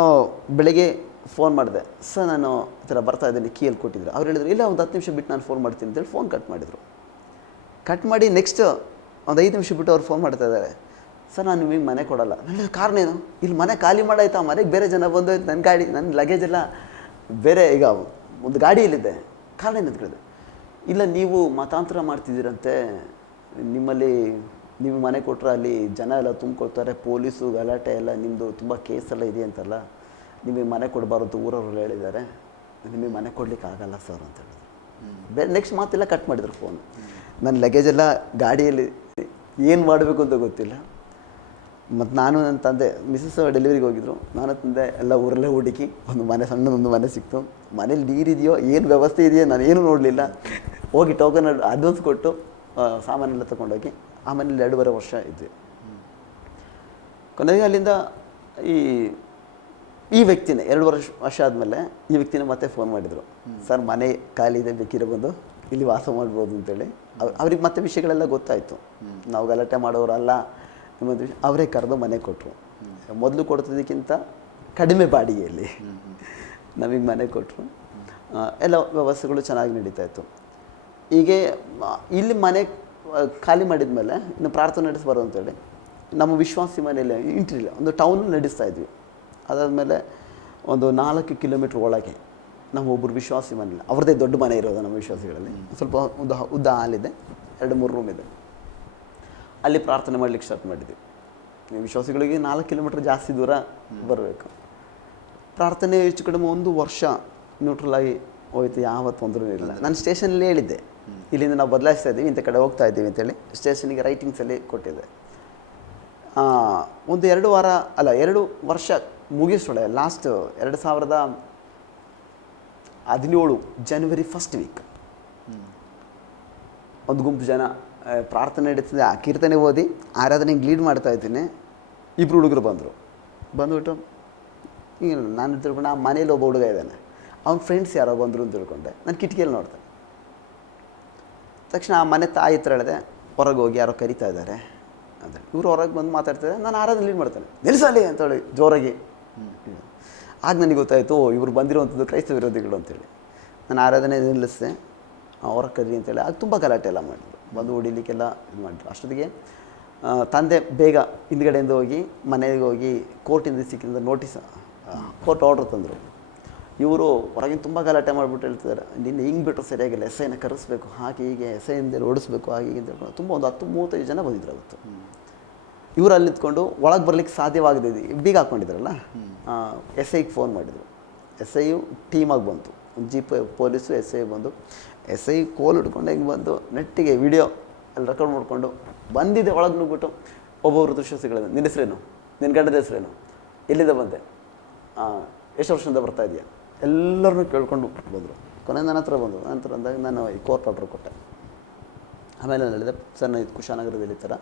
ಬೆಳಿಗ್ಗೆ ಫೋನ್ ಮಾಡಿದೆ, ಸರ್ ನಾನು ಈ ಥರ ಬರ್ತಾ ಇದ್ದೀನಿ, ಕೀಯಲ್ಲಿ ಕೊಟ್ಟಿದ್ರು. ಅವ್ರು ಹೇಳಿದ್ರು, ಇಲ್ಲ ಒಂದು 10 ನಿಮಿಷ ಬಿಟ್ಟು ನಾನು ಫೋನ್ ಮಾಡ್ತೀನಿ ಅಂತೇಳಿ ಫೋನ್ ಕಟ್ ಮಾಡಿದರು. ಕಟ್ ಮಾಡಿ ನೆಕ್ಸ್ಟ್ ಒಂದು 5 ನಿಮಿಷ ಬಿಟ್ಟು ಅವ್ರು ಫೋನ್ ಮಾಡ್ತಾ ಇದ್ದಾರೆ, ಸರ್ ನಾನು ನಿಮಗೆ ಮನೆ ಕೊಡೋಲ್ಲ. ನನ್ನ ಕಾರಣ ಏನು, ಇಲ್ಲಿ ಮನೆ ಖಾಲಿ ಮಾಡಾಯ್ತು, ಆ ಮನೆಗೆ ಬೇರೆ ಜನ ಬಂದೋಯ್ತು, ನನ್ನ ಗಾಡಿ, ನನ್ನ ಲಗೇಜ್ ಎಲ್ಲ ಬೇರೆ, ಈಗ ಒಂದು ಗಾಡಿಯಲ್ಲಿದ್ದೆ, ಕಾರಣ ಏನು ಅಂತ ಕೇಳಿದೆ. ಇಲ್ಲ, ನೀವು ಮತಾಂತರ ಮಾಡ್ತಿದ್ದೀರಂತೆ, ನಿಮ್ಮಲ್ಲಿ ನೀವು ಮನೆ ಕೊಟ್ಟರೆ ಅಲ್ಲಿ ಜನ ಎಲ್ಲ ತುಂಬ್ಕೊಳ್ತಾರೆ, ಪೊಲೀಸು ಗಲಾಟೆ ಎಲ್ಲ, ನಿಮ್ಮದು ತುಂಬ ಕೇಸೆಲ್ಲ ಇದೆ ಅಂತಲ್ಲ, ನಿಮಗೆ ಮನೆ ಕೊಡಬಾರ್ದು ಊರವ್ರು ಹೇಳಿದ್ದಾರೆ, ನಿಮಗೆ ಮನೆ ಕೊಡ್ಲಿಕ್ಕೆ ಆಗಲ್ಲ ಸರ್ ಅಂತ ಹೇಳಿದ್ರು. ಬೇರೆ ನೆಕ್ಸ್ಟ್ ಮಾತೆಲ್ಲ ಕಟ್ ಮಾಡಿದ್ರು ಫೋನ್. ನನ್ನ ಲಗೇಜೆಲ್ಲ ಗಾಡಿಯಲ್ಲಿ, ಏನು ಮಾಡಬೇಕು ಅಂತ ಗೊತ್ತಿಲ್ಲ. ಮತ್ತು ನಾನು ನನ್ನ ತಂದೆ, ಮಿಸ್ಸಸ್ ಡೆಲಿವರಿಗೆ ಹೋಗಿದ್ರು, ನಾನು ತಂದೆ ಎಲ್ಲ ಊರಲ್ಲೇ ಹುಡುಕಿ ಒಂದು ಮನೆ, ಸಣ್ಣದೊಂದು ಮನೆ ಸಿಕ್ತು. ಮನೇಲಿ ನೀರಿದೆಯೋ ಏನು ವ್ಯವಸ್ಥೆ ಇದೆಯೋ ನಾನು ಏನೂ ನೋಡಲಿಲ್ಲ. ಹೋಗಿ ಟೋಕನ್ ಅಡ್ವಾನ್ಸ್ ಕೊಟ್ಟು ಸಾಮಾನೆಲ್ಲ ತೊಗೊಂಡೋಗಿ ಆ ಮನೇಲಿ 2.5 ವರ್ಷ ಇದ್ವಿ. ಕೊನೆಗೆ ಅಲ್ಲಿಂದ ಈ ವ್ಯಕ್ತಿನೇ 2 ವರ್ಷ ಆದಮೇಲೆ ಈ ವ್ಯಕ್ತಿನೇ ಮತ್ತೆ ಫೋನ್ ಮಾಡಿದರು, ಸರ್ ಮನೆ ಖಾಲಿ ಇದೆ, ಬೇಕಿರೋ ಬಂದು ಇಲ್ಲಿ ವಾಸ ಮಾಡ್ಬೋದು ಅಂತೇಳಿ. ಅವ್ರಿಗೆ ಮತ್ತೆ ವಿಷಯಗಳೆಲ್ಲ ಗೊತ್ತಾಯಿತು, ನಾವು ಗಲಾಟೆ ಮಾಡೋರಲ್ಲ ನಿಮ್ಮದು. ಅವರೇ ಕರೆದು ಮನೆ ಕೊಟ್ಟರು. ಮೊದಲು ಕೊಡ್ತಿದ್ದಕ್ಕಿಂತ ಕಡಿಮೆ ಬಾಡಿಗೆಯಲ್ಲಿ ನಮಗೆ ಮನೆ ಕೊಟ್ಟರು. ಎಲ್ಲ ವ್ಯವಸ್ಥೆಗಳು ಚೆನ್ನಾಗಿ ನಡೀತಾಯಿತ್ತು. ಹೀಗೆ ಇಲ್ಲಿ ಮನೆ ಖಾಲಿ ಮಾಡಿದ ಮೇಲೆ ಇನ್ನು ಪ್ರಾರ್ಥನೆ ನಡೆಸಬಾರ್ದು ಅಂತೇಳಿ ನಮ್ಮ ವಿಶ್ವಾಸಿ ಮನೆಯಲ್ಲಿ ಇಂಟ್ರಿಲ್ಲ ಒಂದು ಟೌನಲ್ಲಿ ನಡೆಸ್ತಾ ಇದ್ವಿ. ಅದಾದಮೇಲೆ ಒಂದು 4 ಕಿಲೋಮೀಟ್ರ್ ಒಳಗೆ ನಮ್ಮ ಒಬ್ಬರು ವಿಶ್ವಾಸಿ ಮನೆಯಲ್ಲಿ, ಅವ್ರದ್ದೇ ದೊಡ್ಡ ಮನೆ ಇರೋದು ನಮ್ಮ ವಿಶ್ವಾಸಿಗಳಲ್ಲಿ, ಸ್ವಲ್ಪ ಉದ್ದ ಹಾಲಿದೆ, 2-3 ರೂಮ್ ಇದೆ. ಅಲ್ಲಿ ಪ್ರಾರ್ಥನೆ ಮಾಡಲಿಕ್ಕೆ ಸ್ಟಾರ್ಟ್ ಮಾಡಿದ್ವಿ. ವಿಶ್ವಾಸಿಗಳಿಗೆ 4 ಕಿಲೋಮೀಟ್ರ್ ಜಾಸ್ತಿ ದೂರ ಬರಬೇಕು. ಪ್ರಾರ್ಥನೆ ಹೆಚ್ಚು ಕಡಿಮೆ 1 ವರ್ಷ ನ್ಯೂಟ್ರಲಾಗಿ ಹೋಯ್ತು, ಯಾವ ತೊಂದರೆ ಇಲ್ಲ. ನಾನು ಸ್ಟೇಷನಲ್ಲಿ ಹೇಳಿದ್ದೆ, ಇಲ್ಲಿಂದ ನಾವು ಬದಲಾಯಿಸ್ತಾ ಇದ್ದೀವಿ, ಇಂಥ ಕಡೆ ಹೋಗ್ತಾ ಇದ್ದೀವಿ ಅಂತೇಳಿ ಸ್ಟೇಷನಿಗೆ ರೈಟಿಂಗ್ಸಲ್ಲಿ ಕೊಟ್ಟಿದ್ದೆ. ಒಂದು 2 ವರ್ಷ ಮುಗಿಸೋಳೆ, ಲಾಸ್ಟ್ 2017 ಜನವರಿ ಫಸ್ಟ್ ವೀಕ್ ಒಂದು ಗುಂಪು ಜನ ಪ್ರಾರ್ಥನೆ ನಡೀತಿದೆ, ಆ ಕೀರ್ತನೆ ಓದಿ ಆರಾಧನೆಗೆ ಲೀಡ್ ಮಾಡ್ತಾ ಇದ್ದೀನಿ. 2 ಹುಡುಗರು ಬಂದುಬಿಟ್ಟು ಈಗ ನಾನು ತಿಳ್ಕೊಂಡು ಆ ಮನೇಲಿ ಒಬ್ಬ ಹುಡುಗ ಇದ್ದಾನೆ, ಅವ್ನ ಫ್ರೆಂಡ್ಸ್ ಯಾರೋ ಬಂದರು ಅಂತ ತಿಳ್ಕೊಂಡೆ. ನಾನು ಕಿಟಕಿಯಲ್ಲಿ ನೋಡ್ದೆ ತಕ್ಷಣ ಆ ಮನೆ ತಾಯಿ ಹತ್ರ ಹೇಳಿದೆ, ಹೊರಗೆ ಹೋಗಿ ಯಾರೋ ಕರಿತಾ ಇದ್ದಾರೆ ಅಂತ. ಇವರು ಹೊರಗೆ ಬಂದು ಮಾತಾಡ್ತಿದ್ದಾರೆ, ನಾನು ಆರಾಧನೆ ಲೀಡ್ ಮಾಡ್ತೇನೆ, ನಿಲ್ಲಿಸಲಿ ಅಂತೇಳಿ ಜೋರಾಗಿ. ಆಗ ನನಗೆ ಗೊತ್ತಾಯಿತು, ಇವರು ಬಂದಿರುವಂಥದ್ದು ಕ್ರೈಸ್ತ ವಿರೋಧಿಗಳು ಅಂತೇಳಿ. ನಾನು ಆರಾಧನೆ ನಿಲ್ಲಿಸಿದೆ, ಹೊರಗೆ ಕರಿ ಅಂತೇಳಿ. ಆಗ ತುಂಬ ಗಲಾಟೆ ಎಲ್ಲ ಮಾಡಿದ್ರು, ಬಂದು ಹೊಡಿಲಿಕ್ಕೆಲ್ಲ ಇದು ಮಾಡಿದ್ರು. ಅಷ್ಟೊತ್ತಿಗೆ ತಂದೆ ಬೇಗ ಹಿಂದ್ಗಡೆಯಿಂದ ಹೋಗಿ ಮನೆಗೆ ಹೋಗಿ ಕೋರ್ಟಿಂದ ಸಿಕ್ಕಿದ ನೋಟಿಸ್, ಕೋರ್ಟ್ ಆರ್ಡ್ರ್ ತಂದರು. ಇವರು ಹೊರಗಿನ ತುಂಬ ಗಲಾಟೆ ಮಾಡಿಬಿಟ್ಟು ಹೇಳ್ತಿದ್ದಾರೆ, ನಿನ್ನೆ ಹಿಂಗೆ ಬಿಟ್ಟರು ಸರಿಯಾಗಿಲ್ಲ, ಎಸ್ ಐನ ಕರೆಸ್ಬೇಕು, ಹಾಗೆ ಹೀಗೆ ಎಸ್ ಐಯಿಂದ ಓಡಿಸ್ಬೇಕು, ಹಾಗೆ ಹೀಗೆ ಅಂತ ಹೇಳ್ಕೊಂಡು ತುಂಬ ಒಂದು 10-35 ಜನ ಬಂದಿದ್ರು ಅವತ್ತು. ಇವರು ಅಲ್ಲಿ ನಿಂತ್ಕೊಂಡು ಒಳಗೆ ಬರ್ಲಿಕ್ಕೆ ಸಾಧ್ಯವಾಗದೆ ಬೀಗ ಹಾಕ್ಕೊಂಡಿದ್ರಲ್ಲ, ಎಸ್ ಐಗೆ ಫೋನ್ ಮಾಡಿದರು. ಎಸ್ ಐಯು ಟೀಮಾಗಿ ಬಂತು, ಒಂದು ಜೀಪ್ ಪೊಲೀಸು ಎಸ್ ಐ ಬಂದು, ಎಸ್ ಐ ಕೋಲ್ ಹಿಡ್ಕೊಂಡು ಹಿಂಗೆ ಬಂದು ನೆಟ್ಟಿಗೆ ವಿಡಿಯೋ ಅಲ್ಲಿ ರೆಕಾರ್ಡ್ ಮಾಡಿಕೊಂಡು ಬಂದಿದ್ದೆ. ಒಳಗೆ ನುಗ್ಬಿಟ್ಟು ಒಬ್ಬೊಬ್ರು ದೃಶ್ಯ ಸಿಗಳಿದೆ, ನಿನ್ನ ಹೆಸರೇನು, ನಿನ್ನ ಗಂಡದ ಹೆಸರೇನು, ಎಲ್ಲಿಂದ ಬಂದೆ, ಎಷ್ಟು ವರ್ಷದಿಂದ ಬರ್ತಾ ಇದೆಯಾ, ಎಲ್ಲರನ್ನೂ ಕೇಳ್ಕೊಂಡು ಬಂದರು. ಕೊನೆ ನನ್ನ ಹತ್ರ ಬಂದರು. ನಂತರ ಅಂದಾಗ ನಾನು ಈ ಕೋರ್ಟ್ ಆರ್ಡ್ರ್ ಕೊಟ್ಟೆ. ಆಮೇಲೆ ನಾನು ಹೇಳಿದೆ, ಸರ್ ನಾನು ಇದು ಕುಶಾನಗರದಲ್ಲಿ ಈ ಥರ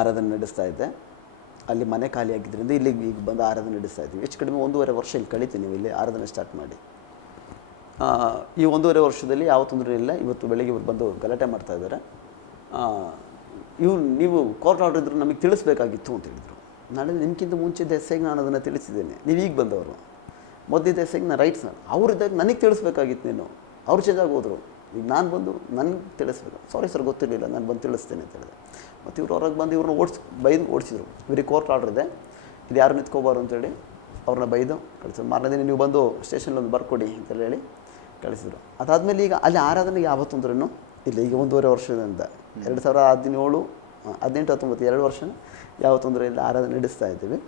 ಆರಾಧನೆ ನಡೆಸ್ತಾ ಇದ್ದೆ, ಅಲ್ಲಿ ಮನೆ ಖಾಲಿ ಆಗಿದ್ದರಿಂದ ಇಲ್ಲಿಗೆ ಈಗ ಬಂದು ಆರಾಧನೆ ನಡೆಸ್ತಾ ಇದ್ದೀವಿ, ಹೆಚ್ಚು ಕಡಿಮೆ 1.5 ವರ್ಷ ಇಲ್ಲಿ ಕಳಿತೀನಿ ಇಲ್ಲಿ ಆರಾಧನೆ ಸ್ಟಾರ್ಟ್ ಮಾಡಿ. ಈ 1.5 ವರ್ಷದಲ್ಲಿ ಯಾವ ತೊಂದರೆ ಇಲ್ಲ. ಇವತ್ತು ಬೆಳಗ್ಗೆ ಇವ್ರು ಬಂದು ಗಲಾಟೆ ಮಾಡ್ತಾ ಇದ್ದಾರೆ, ನೀವು ಕೋರ್ಟ್ ಆರ್ಡರ್ ಇದ್ರು ನಮಗೆ ತಿಳಿಸ್ಬೇಕಾಗಿತ್ತು ಅಂತ ಹೇಳಿದರು. ನಾಳೆ ನಿಮ್ಗಿಂತ ಮುಂಚೆ ಎಸ್ಐಗೆ ನಾನು ಅದನ್ನು ತಿಳಿಸಿದ್ದೇನೆ, ನೀವು ಈಗ ಬಂದವರು, ಮೊದಲಿದ್ದ ಎಸ್ಐಗೆ ನಾನು ರೈಟ್ಸ್ ಅವರಿದ್ದಾಗ ನನಗೆ ತಿಳಿಸ್ಬೇಕಾಗಿತ್ತು, ನೀನು ಅವ್ರು ಚೇಂಜ್ ಆಗಿ ಹೋದರು, ಈಗ ನಾನು ಬಂದು ನನಗೆ ತಿಳಿಸ್ಬೇಕು. ಸಾರಿ ಸರ್ ಗೊತ್ತಿರಲಿಲ್ಲ, ನಾನು ಬಂದು ತಿಳಿಸ್ತೇನೆ ಅಂತ ಹೇಳಿದೆ. ಮತ್ತು ಇವ್ರು ಹೊರಗೆ ಬಂದು ಇವ್ರನ್ನ ಬೈದು ಓಡಿಸಿದ್ರು. ಇವ್ರಿಗೆ ಕೋರ್ಟ್ ಆರ್ಡರ್ ಇದೆ, ಇದು ಯಾರು ನಿಂತ್ಕೋಬಾರು ಅಂತೇಳಿ ಅವ್ರನ್ನ ಬೈದು ಕಳಿಸಿದ್ರು. ಮಾರನೇ ದಿನ ನೀವು ಬಂದು ಸ್ಟೇಷನಲ್ಲಿ ಒಂದು ಬರ್ಕೊಡಿ ಅಂತೇಳಿ ಹೇಳಿ ಕಳಿಸಿದ್ರು. ಅದಾದಮೇಲೆ ಈಗ ಅಲ್ಲಿ ಆರಾಧನೆಗೆ ಯಾವ ತೊಂದರೆನೂ ಇಲ್ಲ. ಈಗ 1.5 ವರ್ಷದಿಂದ 2017, 18, 19, 2 ವರ್ಷ ಯಾವ ತೊಂದರೆ ಇಲ್ಲ, ಆರಾಧನೆ ನಡೆಸ್ತಾ ಇದ್ದೀವಿ.